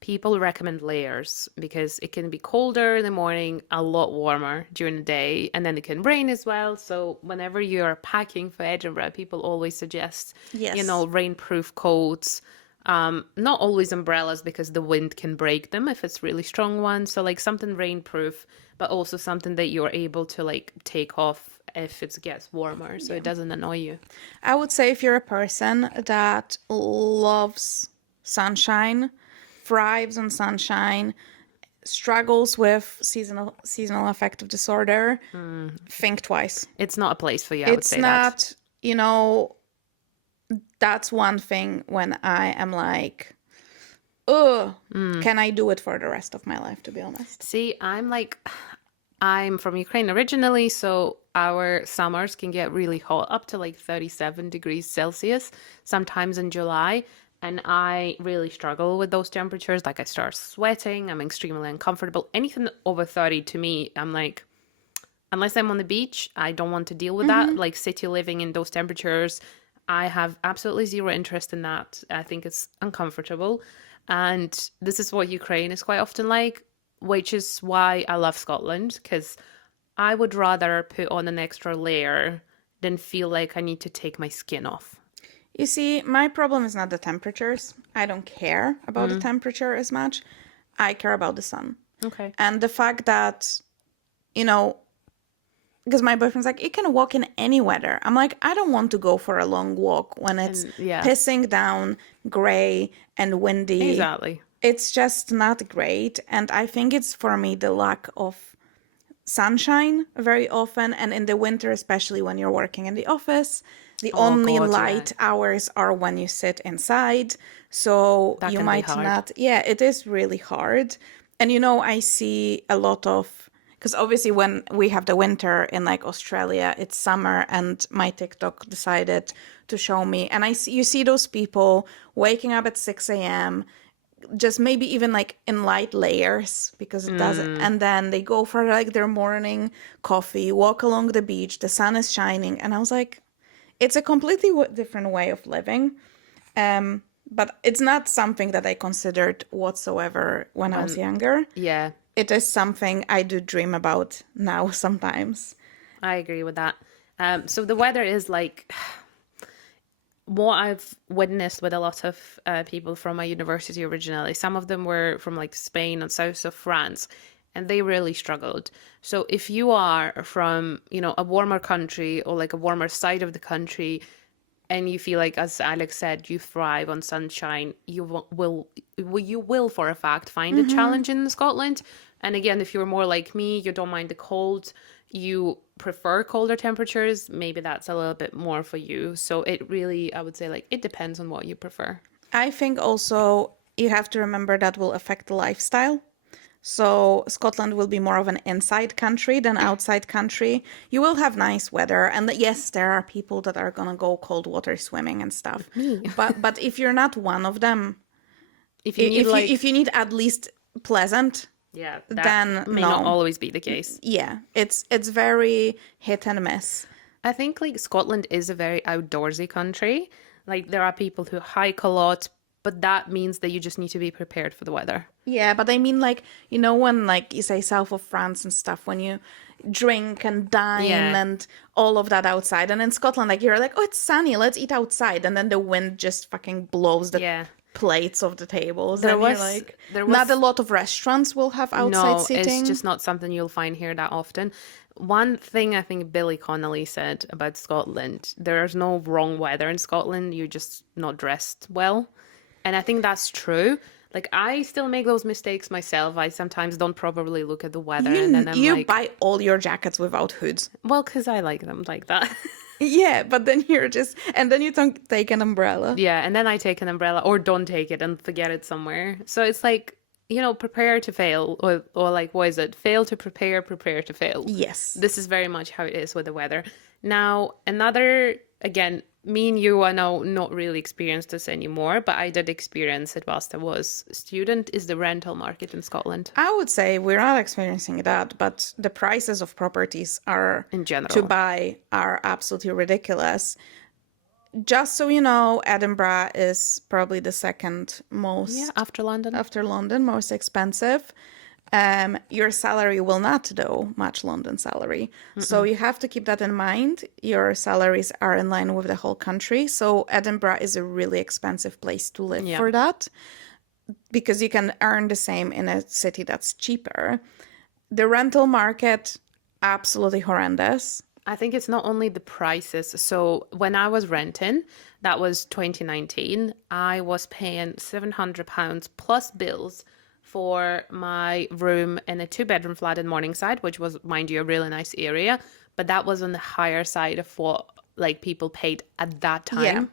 people recommend layers because it can be colder in the morning, a lot warmer during the day, and then it can rain as well. So whenever you're packing for Edinburgh, people always suggest, rainproof coats. Not always umbrellas because the wind can break them if it's really strong ones. So like something rainproof, but also something that you're able to like take off if it gets warmer, so it doesn't annoy you. I would say if you're a person that loves sunshine, thrives on sunshine, struggles with seasonal affective disorder, think twice. It's not a place for you, I would say that. It's not, that's one thing when I am like, can I do it for the rest of my life, to be honest? See, I'm from Ukraine originally, so our summers can get really hot, up to like 37 degrees Celsius, sometimes in July. And I really struggle with those temperatures. Like I start sweating, I'm extremely uncomfortable. Anything over 30 to me, I'm like, unless I'm on the beach, I don't want to deal with that. Like city living in those temperatures, I have absolutely zero interest in that. I think it's uncomfortable. And this is what Ukraine is quite often like, which is why I love Scotland, because I would rather put on an extra layer than feel like I need to take my skin off. You see, my problem is not the temperatures. I don't care about the temperature as much. I care about the sun. Okay. And the fact that, because my boyfriend's like, you can walk in any weather. I'm like, I don't want to go for a long walk when it's pissing down, gray and windy. Exactly. It's just not great. And I think it's for me the lack of sunshine very often, and in the winter, especially when you're working in the office, the Oh only God, yeah. light hours are when you sit inside. So That you can be might hard. not, yeah, it is really hard. And I see a lot of, because obviously when we have the winter in like Australia, it's summer, and my TikTok decided to show me, and you see those people waking up at 6 a.m., just maybe even like in light layers because it doesn't, and then they go for like their morning coffee, walk along the beach, the sun is shining, and I was like, it's a completely different way of living. But it's not something that I considered whatsoever when I was When, younger. yeah, It is something I do dream about now sometimes. I agree with that. So the weather is like what I've witnessed with a lot of people from my university originally. Some of them were from like Spain and south of France, and they really struggled. So if you are from, a warmer country or like a warmer side of the country, and you feel like, as Alex said, you thrive on sunshine, you will for a fact find a challenge in Scotland. And again, if you're more like me, you don't mind the cold, you prefer colder temperatures, maybe that's a little bit more for you. So it really, I would say, like, it depends on what you prefer. I think also you have to remember that will affect the lifestyle. So Scotland will be more of an inside country than outside country. You will have nice weather, and yes, there are people that are gonna go cold water swimming and stuff. Me. But if you're not one of them, If you need like, if you need at least pleasant, yeah, that then may not no. always be the case. Yeah, it's very hit and miss. I think like Scotland is a very outdoorsy country. Like there are people who hike a lot, but that means that you just need to be prepared for the weather. Yeah, but I mean, like, when, like, you say south of France and stuff, when you drink and dine Yeah. and all of that outside. And in Scotland, like, you're like, oh, it's sunny, let's eat outside. And then the wind just fucking blows the Yeah. plates of the tables. There And you're was like, there not a was lot of restaurants will have outside no, it's seating. just not something you'll find here that often. One thing I think Billy Connolly said about Scotland, there's no wrong weather in Scotland, you're just not dressed well. And I think that's true. Like I still make those mistakes myself. I sometimes don't properly look at the weather and then I'm You like, buy all your jackets without hoods. well, because I like them like that. Yeah, but then and then you don't take an umbrella. Yeah, and then I take an umbrella or don't take it and forget it somewhere. So it's like, prepare to fail or like, what is it? Fail to prepare, prepare to fail. Yes. This is very much how it is with the weather. Now, again, me and you are now not really experienced this anymore, but I did experience it whilst I was a student, is the rental market in Scotland I would say we're not experiencing that, but the prices of properties are in to general. buy are absolutely ridiculous. Just so you know, Edinburgh is probably the second Yeah, most after London. after London, most expensive. Your salary will not though match London salary. So you have to keep that in mind. Your salaries are in line with the whole country. So Edinburgh is a really expensive place to live Yeah. for that because you can earn the same in a city that's cheaper. The rental market, absolutely horrendous. I think it's not only the prices. So when I was renting, that was 2019, I was paying £700 plus bills for my room in a two-bedroom flat in Morningside, which was, mind you, a really nice area, but that was on the higher side of what like people paid at that time. Yeah.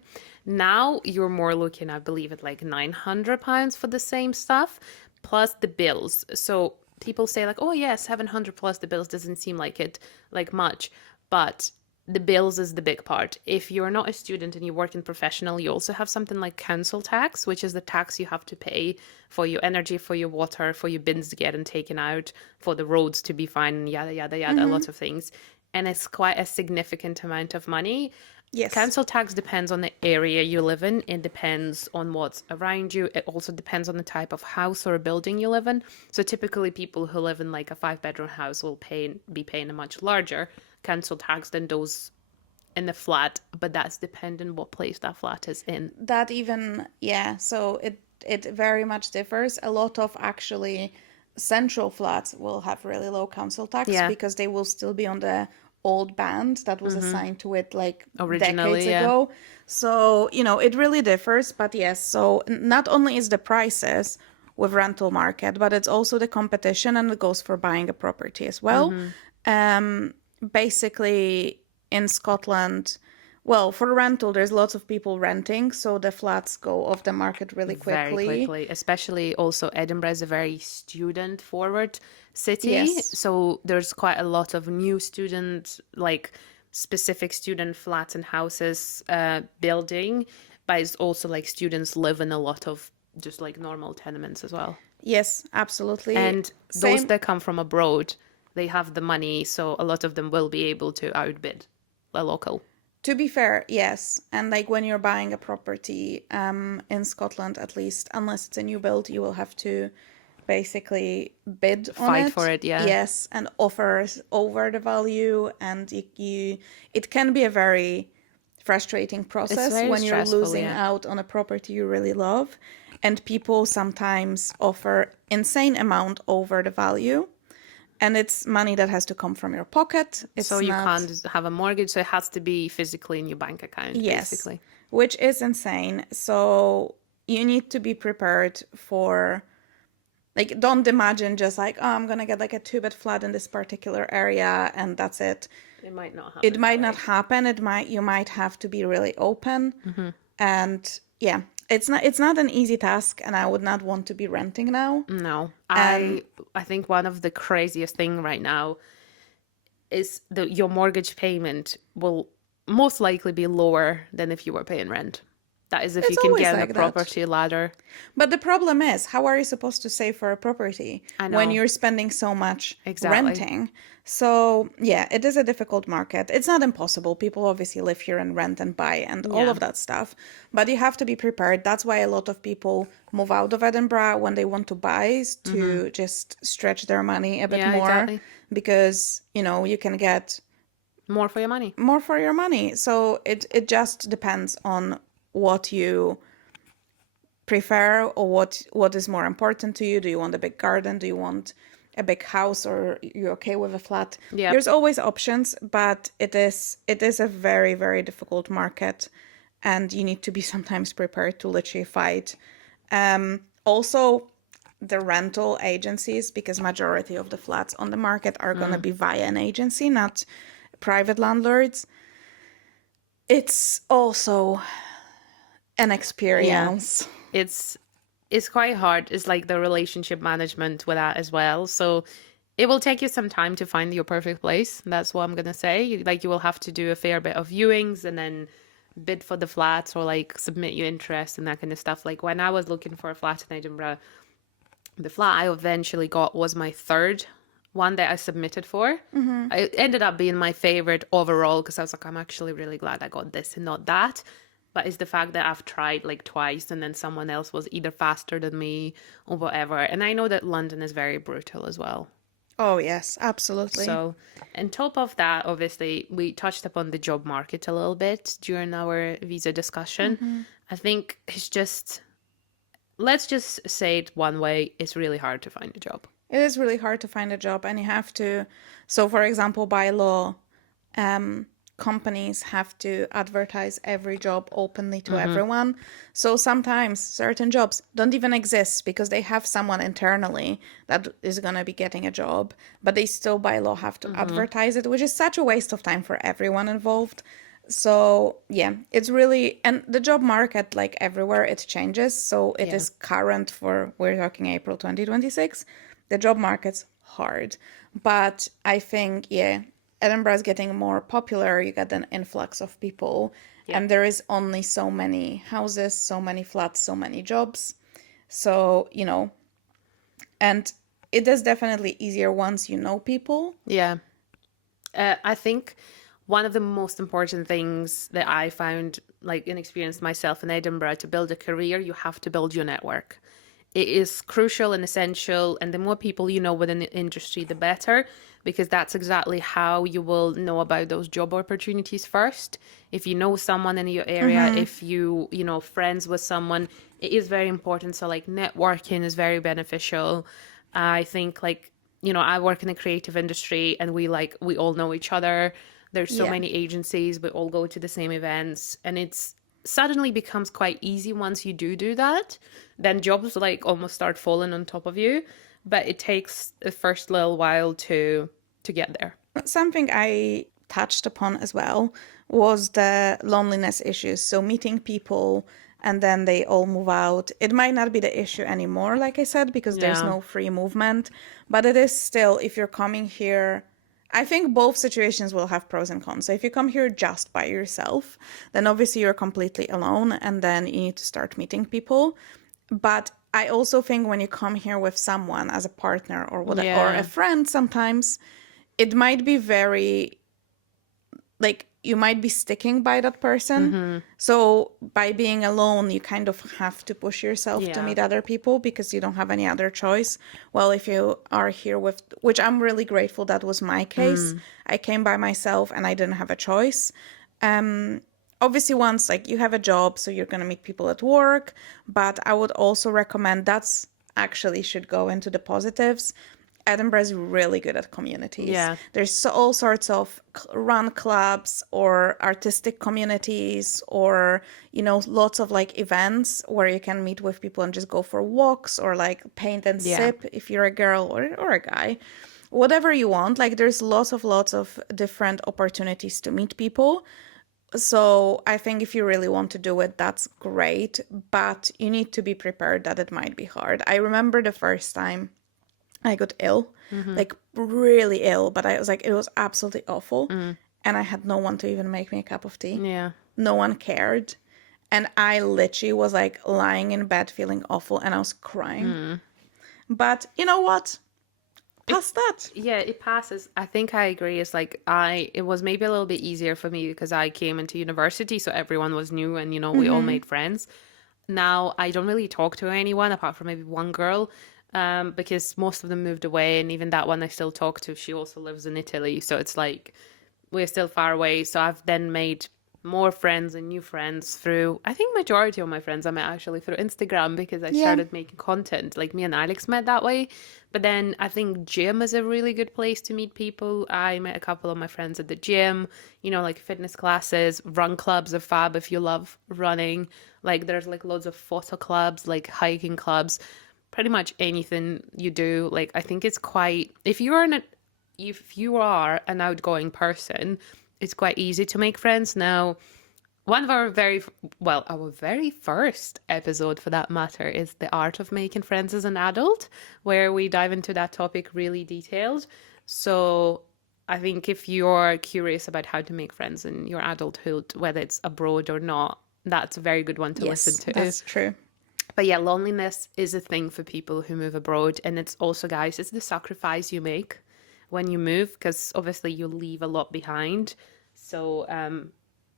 Now you're more looking, I believe, at like £900 for the same stuff, plus the bills. So people say like, oh yeah, 700 plus the bills doesn't seem like it like much, but the bills is the big part. If you're not a student and you work in professional, you also have something like council tax, which is the tax you have to pay for your energy, for your water, for your bins to get and taken out, for the roads to be fine, yada, yada, yada, a lot of things. And it's quite a significant amount of money. Yes. Council tax depends on the area you live in. It depends on what's around you. It also depends on the type of house or building you live in. So typically people who live in like a 5-bedroom house will be paying a much larger council tax than those in the flat, but that's dependent what place that flat is in. That even, yeah, so it very much differs. A lot of actually central flats will have really low council tax Yeah. because they will still be on the old band that was assigned to it like Originally, decades yeah. ago. So, it really differs. But yes, so not only is the prices with rental market, but it's also the competition, and it goes for buying a property as well. Basically, in Scotland, well, for rental, there's lots of people renting, so the flats go off the market really Very quickly. quickly. Especially also Edinburgh is a very student forward city. Yes. So there's quite a lot of new student, like specific student flats and houses building. But it's also like students live in a lot of just like normal tenements as well. Yes, absolutely. And those Same. that come from abroad, they have the money. So a lot of them will be able to outbid a local. To be fair, yes. And like when you're buying a property, in Scotland at least, unless it's a new build, you will have to basically bid on Fight it. for it, yeah. Yes, and offers over the value, and it can be a very frustrating process very when you're stressful, losing yeah. out on a property you really love, and people sometimes offer insane amount over the value. And it's money that has to come from your pocket. It's So you not, can't have a mortgage, so it has to be physically in your bank account, yes, basically. which is insane. So you need to be prepared for, like, don't imagine just like, oh, I'm gonna get like a 2-bed flat in this particular area and that's it. It might not happen. It might not happen. You might have to be really open. And yeah, it's not an easy task, and I would not want to be renting now. No. I think one of the craziest thing right now is that your mortgage payment will most likely be lower than if you were paying rent. That is if It's you can always get on like a that. property ladder. But the problem is, how are you supposed to save for a property I know. when you're spending so much Exactly. renting? So yeah, it is a difficult market. It's not impossible. People obviously live here and rent and buy and all Yeah. of that stuff. But you have to be prepared. That's why a lot of people move out of Edinburgh when they want to buy, is to just stretch their money a bit Yeah, more, exactly. because, you can get More for your money. more for your money. So it just depends on what you prefer, or what is more important to you. Do you want a big garden? Do you want a big house, or you're okay with a flat? Yeah. There's always options, but it is a very, very difficult market, and you need to be sometimes prepared to literally fight. Also, the rental agencies, because majority of the flats on the market are going to be via an agency, not private landlords. It's also an experience. It's quite hard. It's like the relationship management with that as well. So it will take you some time to find your perfect place. That's what I'm gonna say. Like you will have to do a fair bit of viewings and then bid for the flats, or like submit your interest and that kind of stuff. Like when I was looking for a flat in Edinburgh, the flat I eventually got was my third one that I submitted for. It ended up being my favorite overall, because I was like, I'm actually really glad I got this and not that. But it's the fact that I've tried like twice, and then someone else was either faster than me or whatever. And I know that London is very brutal as well. Oh yes, absolutely. So, on top of that, obviously, we touched upon the job market a little bit during our visa discussion. I think it's just, let's just say it one way, it's really hard to find a job. It is really hard to find a job, and you have to. So, for example, by law, companies have to advertise every job openly to everyone. So sometimes certain jobs don't even exist because they have someone internally that is going to be getting a job, but they still by law have to advertise it, which is such a waste of time for everyone involved. So yeah, it's really, and the job market, like everywhere, it changes. So it is current for, we're talking April 2026. The job market's hard, but I think, yeah, Edinburgh is getting more popular. You get an influx of people, and there is only so many houses, so many flats, so many jobs. So, and it is definitely easier once you know people. Yeah. I think one of the most important things that I found, like in experience myself in Edinburgh, to build a career, you have to build your network. It is crucial and essential, and the more people you know within the industry, the better, because that's exactly how you will know about those job opportunities first. If you know someone in your area, if you friends with someone, it is very important. So like networking is very beneficial. I think I work in the creative industry, and we all know each other. There's so many agencies, we all go to the same events, and it's suddenly becomes quite easy once you do that. Then jobs like almost start falling on top of you, but it takes the first little while to get there. Something I touched upon as well was the loneliness issues. So meeting people and then they all move out. It might not be the issue anymore, like I said, because there's Yeah. no free movement, but it is still, if you're coming here, I think both situations will have pros and cons. So if you come here just by yourself, then obviously you're completely alone and then you need to start meeting people. But I also think when you come here with someone as a partner or or a Yeah. friend sometimes, it might be very, like, you might be sticking by that person. Mm-hmm. So by being alone, you kind of have to push yourself to Yeah. meet other people because you don't have any other choice. Well, if you are here with, which I'm really grateful that was my case. I came by myself and I didn't have a choice. Obviously, once like you have a job, so you're going to meet people at work, but I would also recommend that's actually should go into the positives. Edinburgh is really good at communities. Yeah. There's all sorts of run clubs or artistic communities or, lots of like events where you can meet with people and just go for walks or like paint and Yeah. sip if you're a girl or a guy. Whatever you want. Like there's lots of different opportunities to meet people. So I think if you really want to do it, that's great. But you need to be prepared that it might be hard. I remember the first time I got ill, like really ill, but I was like, it was absolutely awful. And I had no one to even make me a cup of tea. Yeah. No one cared. And I literally was like lying in bed feeling awful and I was crying. But you know what? Past that. Yeah, it passes. I think I agree. It's like it was maybe a little bit easier for me because I came into university, so everyone was new and, we all made friends. Now I don't really talk to anyone apart from maybe one girl, because most of them moved away, and even that one I still talk to. She also lives in Italy, so it's like we're still far away. So I've then made more friends and new friends through, I think majority of my friends I met actually through Instagram because I started making content. Like me and Alex met that way. But then I think gym is a really good place to meet people. I met a couple of my friends at the gym, like fitness classes, run clubs are fab if you love running. Like there's like loads of photo clubs, like hiking clubs, pretty much anything you do. Like I think it's quite, if you are an outgoing person, it's quite easy to make friends. Now, one of our our very first episode for that matter is the art of making friends as an adult, where we dive into that topic really detailed. So I think if you're curious about how to make friends in your adulthood, whether it's abroad or not, that's a very good one to listen to. That's true. But yeah, loneliness is a thing for people who move abroad. And it's also, guys, it's the sacrifice you make when you move, because obviously you leave a lot behind. So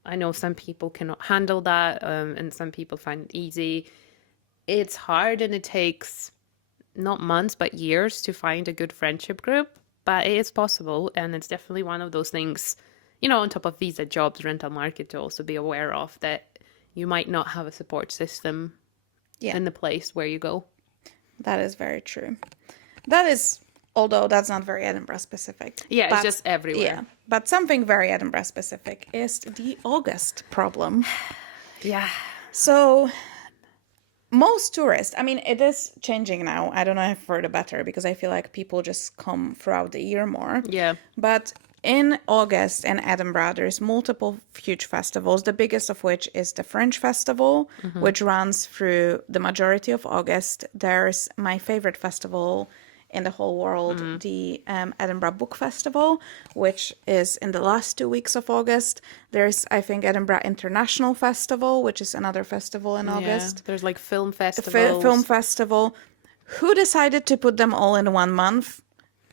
I know some people cannot handle that, and some people find it easy. It's hard and it takes not months, but years to find a good friendship group. But it is possible. And it's definitely one of those things, on top of visa, jobs, rental market, to also be aware of that you might not have a support system in the place where you go. That is very true. That is, although that's not very Edinburgh specific. Yeah, it's just everywhere. Yeah, but something very Edinburgh specific is the August problem. Yeah. So most tourists, I mean, it is changing now. I don't know if for the better because I feel like people just come throughout the year more. Yeah. But in August in Edinburgh, there's multiple huge festivals, the biggest of which is the Fringe Festival, which runs through the majority of August. There's my favorite festival in the whole world, the Edinburgh Book Festival, which is in the last 2 weeks of August. There's, I think, Edinburgh International Festival, which is another festival in August. Yeah. There's like film festivals. Film festival. Who decided to put them all in 1 month?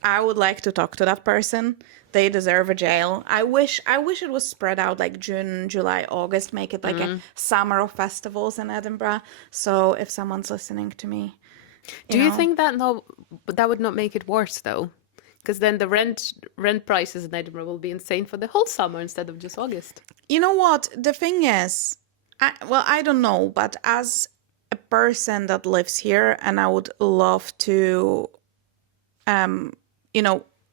I would like to talk to that person. They deserve a jail. I wish it was spread out like June, July, August, make it like a summer of festivals in Edinburgh. So if someone's listening to me, Do you think that that would not make it worse though? Because then the rent prices in Edinburgh will be insane for the whole summer instead of just August. You know what? The thing is, I don't know, but as a person that lives here and I would love to,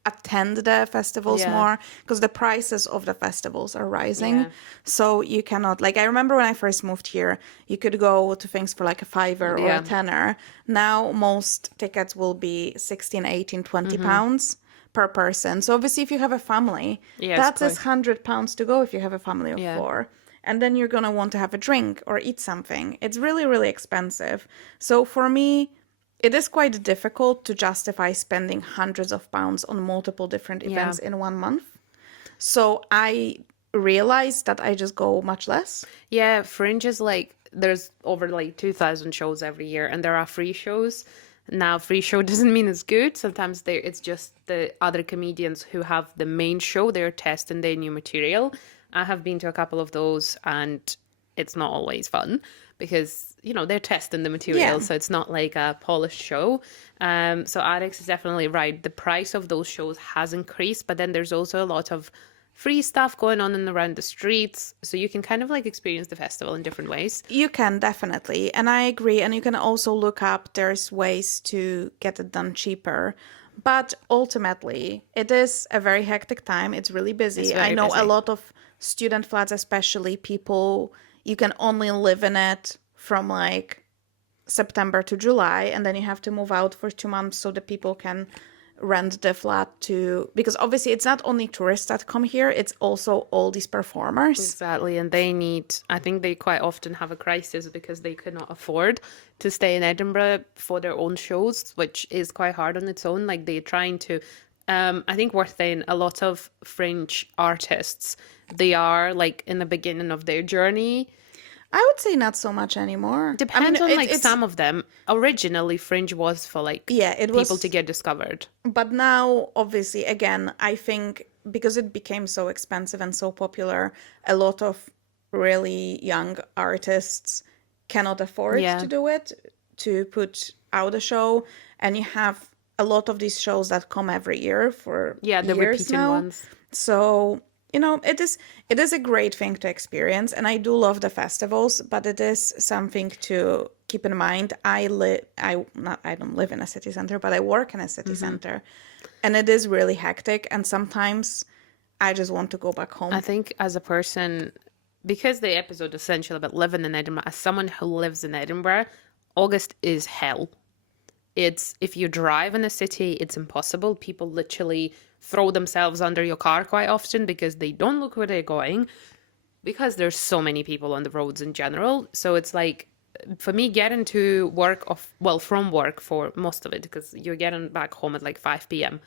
attend the festivals Yeah. more because the prices of the festivals are rising. Yeah. So you cannot, like, I remember when I first moved here, you could go to things for like a fiver or a Yeah. tenner. Now most tickets will be 16, 18, 20 pounds per person. So obviously if you have a family, Yeah, it's that is quite. £100 to go if you have a family of Yeah. 4. And then you're going to want to have a drink or eat something. It's really, really expensive. So for me, it is quite difficult to justify spending hundreds of pounds on multiple different Yeah. events in 1 month. So I realized that I just go much less. Yeah, Fringe is like there's over like 2,000 shows every year, and there are free shows. Now, free show doesn't mean it's good. Sometimes it's just the other comedians who have the main show. They're testing their new material. I have been to a couple of those, and it's not always fun because they're testing the material, Yeah. so it's not like a polished show. So Alex is definitely right. The price of those shows has increased, but then there's also a lot of free stuff going on and around the streets, so you can kind of like experience the festival in different ways. You can definitely. And I agree. And you can also look up, there's ways to get it done cheaper. But ultimately, it is a very hectic time. It's really busy. It's I very know busy. a lot of student flats, especially people, you can only live in it from like September to July, and then you have to move out for 2 months so that people can rent the flat to, because obviously it's not only tourists that come here, it's also all these performers. Exactly, and I think they quite often have a crisis because they could not afford to stay in Edinburgh for their own shows, which is quite hard on its own. Like they're trying to, I think worth saying, a lot of Fringe artists, they are like in the beginning of their journey. I would say not so much anymore. Depends on like it's, some of them. Originally, Fringe was for like it people was, to get discovered. but now obviously again, I think because it became so expensive and so popular, a lot of really young artists cannot afford Yeah. to do it, to put out a show, and you have a lot of these shows that come every year for Yeah, the years repeating now. ones. So, it is a great thing to experience, and I do love the festivals, but it is something to keep in mind. I don't live in a city center, but I work in a city center, and it is really hectic, and sometimes I just want to go back home. I think as a person, because the episode is essentially about living in Edinburgh, as someone who lives in Edinburgh, August is hell. It's, if you drive in a city, it's impossible. People literally throw themselves under your car quite often because they don't look where they're going, because there's so many people on the roads in general. So it's like, for me, getting to work from work for most of it, because you're getting back home at like 5 p.m.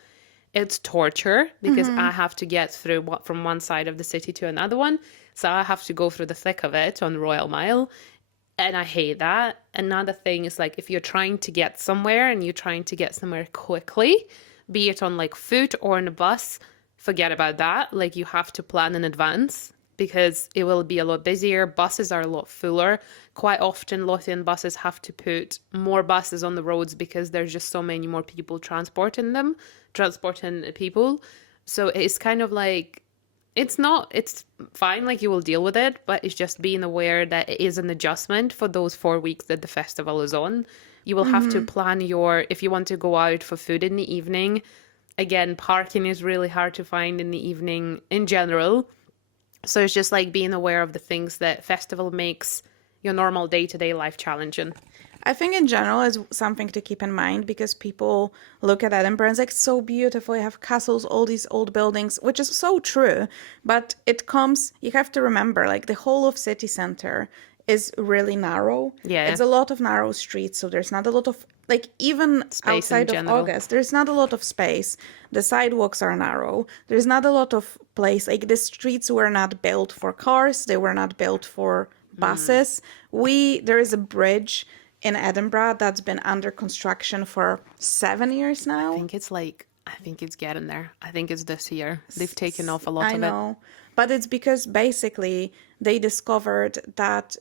It's torture because I have to get through from one side of the city to another one. So I have to go through the thick of it on Royal Mile. And I hate that. Another thing is like, if you're trying to get somewhere and you're trying to get somewhere quickly, be it on like foot or on a bus, forget about that. Like you have to plan in advance because it will be a lot busier. Buses are a lot fuller. Quite often, Lothian buses have to put more buses on the roads because there's just so many more people transporting people. So it's kind of like, it's fine, like you will deal with it, but it's just being aware that it is an adjustment for those 4 weeks that the festival is on. You will have to plan if you want to go out for food in the evening. Again, parking is really hard to find in the evening in general. So it's just like being aware of the things that festival makes your normal day-to-day life challenging. I think in general is something to keep in mind because people look at Edinburgh and it's like so beautiful. You have castles, all these old buildings, which is so true. But you have to remember, like the whole of city centre is really narrow. Yeah. It's a lot of narrow streets, so there's not a lot of, like even Space in outside of general. August, there's not a lot of space. The sidewalks are narrow. There's not a lot of place. Like the streets were not built for cars. They were not built for buses. There is a bridge in Edinburgh that's been under construction for 7 years now. I think it's getting there. I think it's this year. They've taken off a lot I of it. know. But it's because basically they discovered that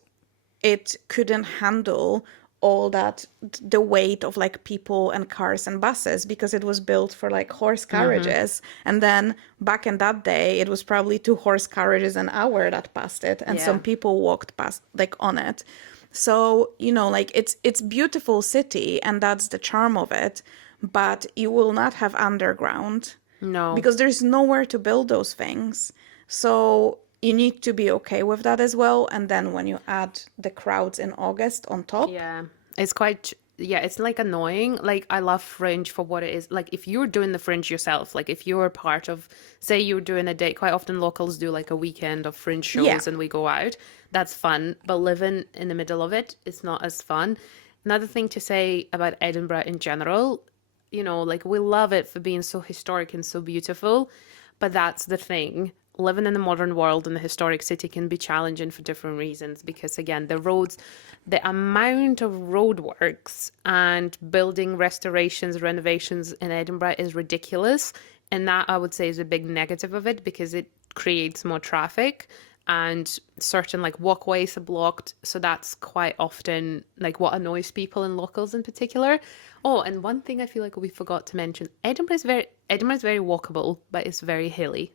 it couldn't handle all that, the weight of like people and cars and buses, because it was built for like horse carriages. And then back in that day, it was probably 2 horse carriages an hour that passed it. And Yeah. some people walked past, like on it. So, like it's beautiful city and that's the charm of it, but you will not have underground. No. because there's nowhere to build those things. So you need to be okay with that as well. And then when you add the crowds in August on top, Yeah. It's quite, yeah, it's like annoying. Like, I love Fringe for what it is. Like, if you're doing the Fringe yourself, like, if you're part of, say, you're doing a day, quite often locals do like a weekend of Fringe yeah. shows and we go out. That's fun. But living in the middle of it, it's not as fun. Another thing to say about Edinburgh in general, you know, like, we love it for being so historic and so beautiful. But that's the thing. Living in the modern world in the historic city can be challenging for different reasons because, again, the roads, the amount of roadworks and building restorations, renovations in Edinburgh is ridiculous. And that, I would say, is a big negative of it because it creates more traffic and certain like walkways are blocked. So that's quite often like what annoys people and locals in particular. Oh, and one thing I feel like we forgot to mention, Edinburgh is very walkable, but it's very hilly.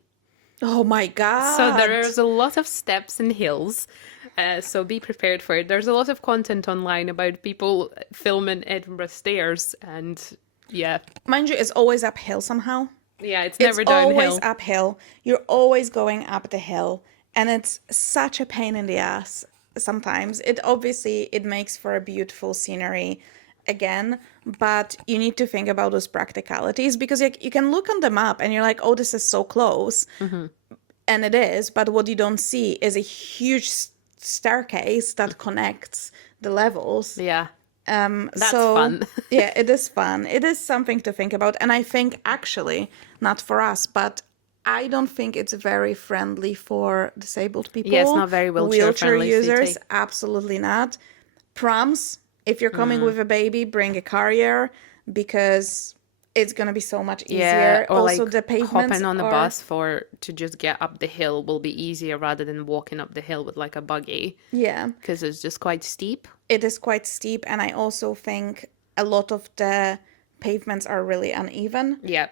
Oh my So God. there's a lot of steps and hills. So be prepared for it. There's a lot of content online about people filming Edinburgh stairs, and yeah, Mind you, it's always uphill somehow. yeah, it's It's never always downhill. uphill. You're always going up the hill, and it's such a pain in the ass sometimes. It makes for a beautiful scenery again, but you need to think about those practicalities because you can look on the map and you're like, oh, this is so close. And it is, but what you don't see is a huge staircase that connects the levels. Yeah, that's So fun. yeah, it is fun. It is something to think about. And I think actually, not for us, but I don't think it's very friendly for disabled people. Yeah, it's not very wheelchair-friendly users, city. absolutely not. Prams, if you're coming with a baby, bring a carrier because it's gonna be so much Yeah, easier. or Also, like the pavements hopping on the are bus for to just get up the hill will be easier rather than walking up the hill with like a buggy yeah. because it's just quite steep. It is quite steep, and I also think a lot of the pavements are really uneven. Yeah.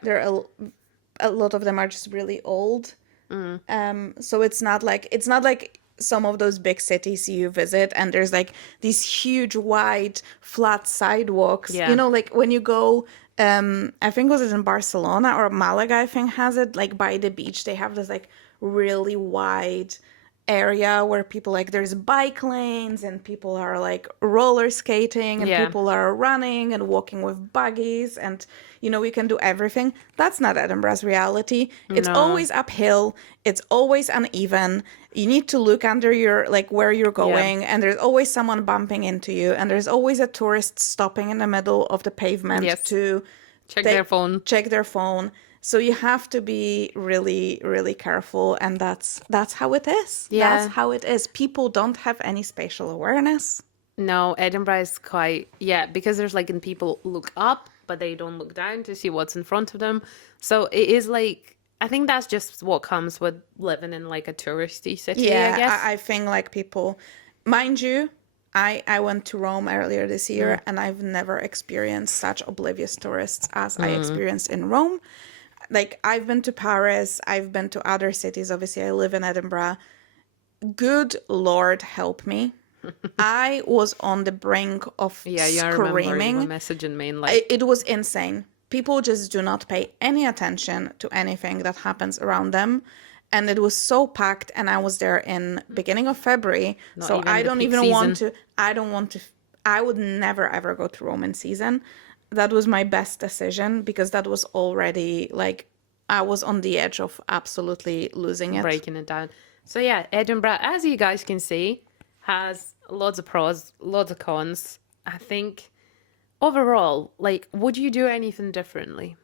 A lot of them are just really old. So it's not like some of those big cities you visit and there's like these huge wide flat sidewalks. Yeah. You know, like when you go I think was it in Barcelona or Malaga, I think has it, like by the beach they have this like really wide area where people like there's bike lanes and people are like roller skating and Yeah. people are running and walking with buggies and you can do everything. That's not Edinburgh's reality. It's No. always uphill, it's always uneven. You need to look under your like where you're going and there's always someone bumping into you and there's always a tourist stopping in the middle of the pavement Yes. to Check their phone. check their phone. So you have to be really, really careful, and that's how it is. Yeah. That's how it is. People don't have any spatial awareness. No, Edinburgh is quite, yeah, because there's like, and people look up, but they don't look down to see what's in front of them. So it is like, I think that's just what comes with living in like a touristy city, Yeah, I guess. I think like people, mind you, I went to Rome earlier this year, and I've never experienced such oblivious tourists as I experienced in Rome. Like, I've been to Paris, I've been to other cities. Obviously, I live in Edinburgh. Good Lord, help me. I was on the brink of Yeah, I remember you were screaming. messaging me and like, It was insane. People just do not pay any attention to anything that happens around them. And it was so packed, and I was there in beginning of February. Not So even I the don't peak even want season. to, I would never ever go to Rome in season. That was my best decision because that was already like, I was on the edge of absolutely losing it. breaking it down. So yeah, Edinburgh, as you guys can see, has lots of pros, lots of cons. I think overall, like, would you do anything differently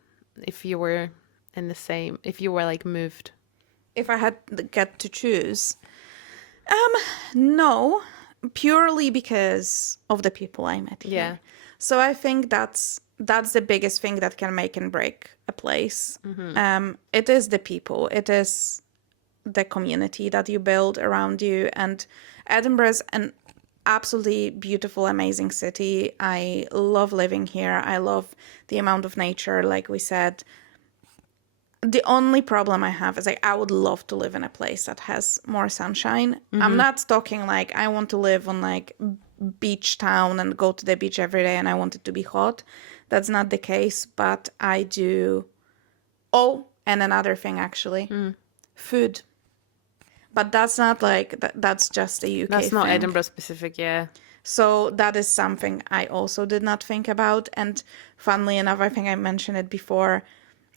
if you were if you were like moved? If I had get to choose, no, purely because of the people I met here. Yeah. So I think that's the biggest thing that can make and break a place. It is the people. It is the community that you build around you. And Edinburgh's an absolutely beautiful, amazing city. I love living here. I love the amount of nature, like we said. The only problem I have is like I would love to live in a place that has more sunshine. I'm not talking like I want to live on like beach town and go to the beach every day and I want it to be hot. That's not the case, but I do. Oh, And another thing, actually, food. But that's not like, that's just a UK That's not thing. Edinburgh specific, yeah. So that is something I also did not think about. And funnily enough, I think I mentioned it before.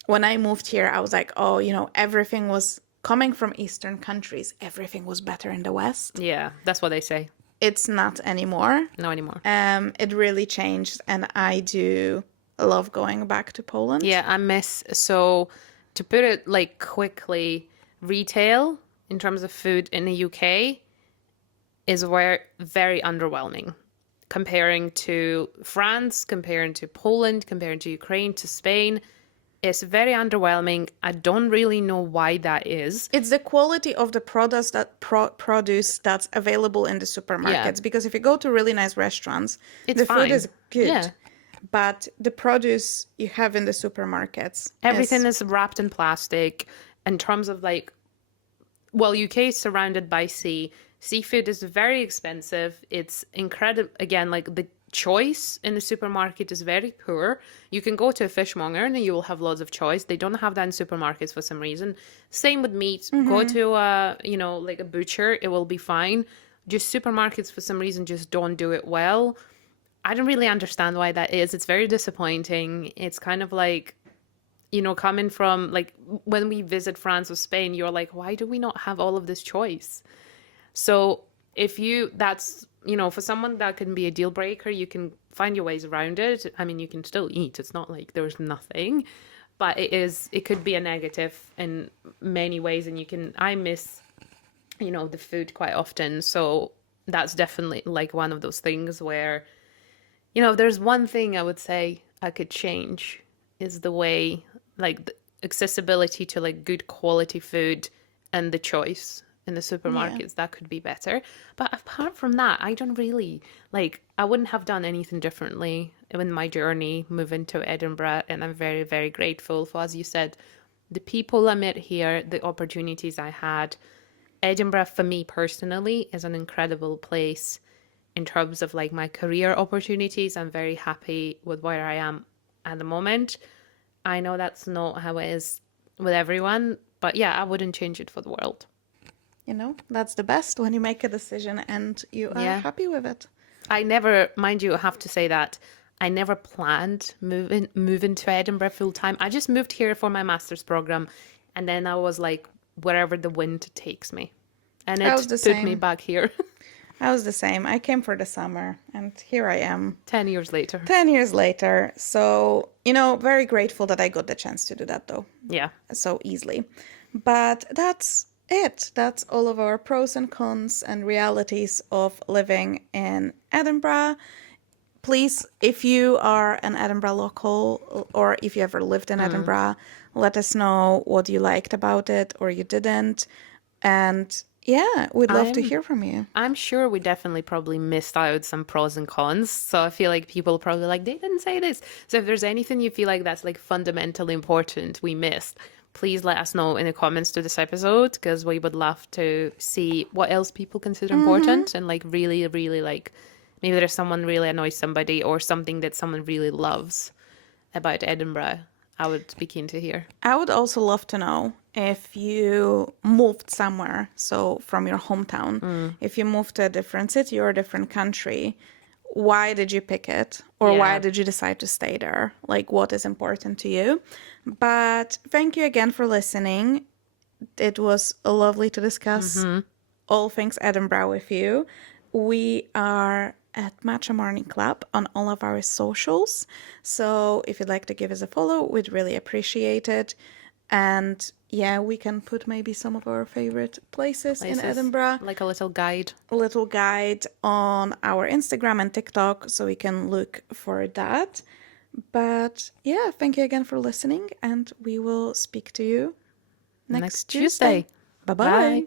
When I moved here, I was like, oh, everything was coming from Eastern countries. Everything was better in the West. Yeah, that's what they say. It's not anymore. No anymore. It really changed. And I do love going back to Poland. Yeah, so to put it like quickly, retail in terms of food in the UK is very underwhelming. Comparing to France, comparing to Poland, comparing to Ukraine, to Spain, it's very underwhelming. I don't really know why that is. It's the quality of the products produce that's available in the supermarkets. Yeah. Because if you go to really nice restaurants, It's the food fine. is good. Yeah. But the produce you have in the supermarkets, Everything is wrapped in plastic. In terms of like, well, UK is surrounded by sea. Seafood is very expensive. It's incredible. Again, like the choice in the supermarket is very poor. You can go to a fishmonger and you will have lots of choice. They don't have that in supermarkets for some reason. Same with meat. Go to like a butcher, it will be fine. Just supermarkets for some reason just don't do it well. I don't really understand why that is. It's very disappointing. It's kind of like, coming from like when we visit France or Spain, you're like, why do we not have all of this choice? So that's, for someone that can be a deal breaker, you can find your ways around it. I mean, you can still eat. It's not like there's nothing, but it could be a negative in many ways. And I miss, the food quite often. So that's definitely like one of those things where, if there's one thing I would say I could change is the way, like the accessibility to like good quality food and the choice in the supermarkets. That could be better. But apart from that, I don't really I wouldn't have done anything differently in my journey moving to Edinburgh. And I'm very, very grateful for, as you said, the people I met here, the opportunities I had. Edinburgh for me personally is an incredible place in terms of like my career opportunities. I'm very happy with where I am at the moment. I know that's not how it is with everyone, but yeah, I wouldn't change it for the world. That's the best when you make a decision and you are happy with it. I never, mind you, I have to say that I never planned moving to Edinburgh full time. I just moved here for my master's program, and then I was like, wherever the wind takes me, and it put me back here. I was the same. I came for the summer, and here I am. 10 years later. 10 years later. So, very grateful that I got the chance to do that, though. Yeah. So easily. But that's it. That's all of our pros and cons and realities of living in Edinburgh. Please, if you are an Edinburgh local or if you ever lived in Edinburgh, let us know what you liked about it or you didn't. And yeah, we'd love to hear from you. I'm sure we definitely probably missed out some pros and cons. So I feel like people probably like, they didn't say this. So if there's anything you feel like that's like fundamentally important we missed, please let us know in the comments to this episode, because we would love to see what else people consider important and like really, really like maybe there's someone really annoys somebody or something that someone really loves about Edinburgh. I would be keen to hear. I would also love to know if you moved somewhere, so from your hometown, if you moved to a different city or a different country, why did you pick it? Or why did you decide to stay there? Like, what is important to you? But thank you again for listening. It was lovely to discuss all things Edinburgh with you. We are at Matcha Morning Club on all of our socials. So if you'd like to give us a follow, we'd really appreciate it. And yeah, we can put maybe some of our favorite places in Edinburgh. Like a little guide. A little guide on our Instagram and TikTok, so we can look for that. But yeah, thank you again for listening, and we will speak to you next Tuesday. Bye-bye. Bye.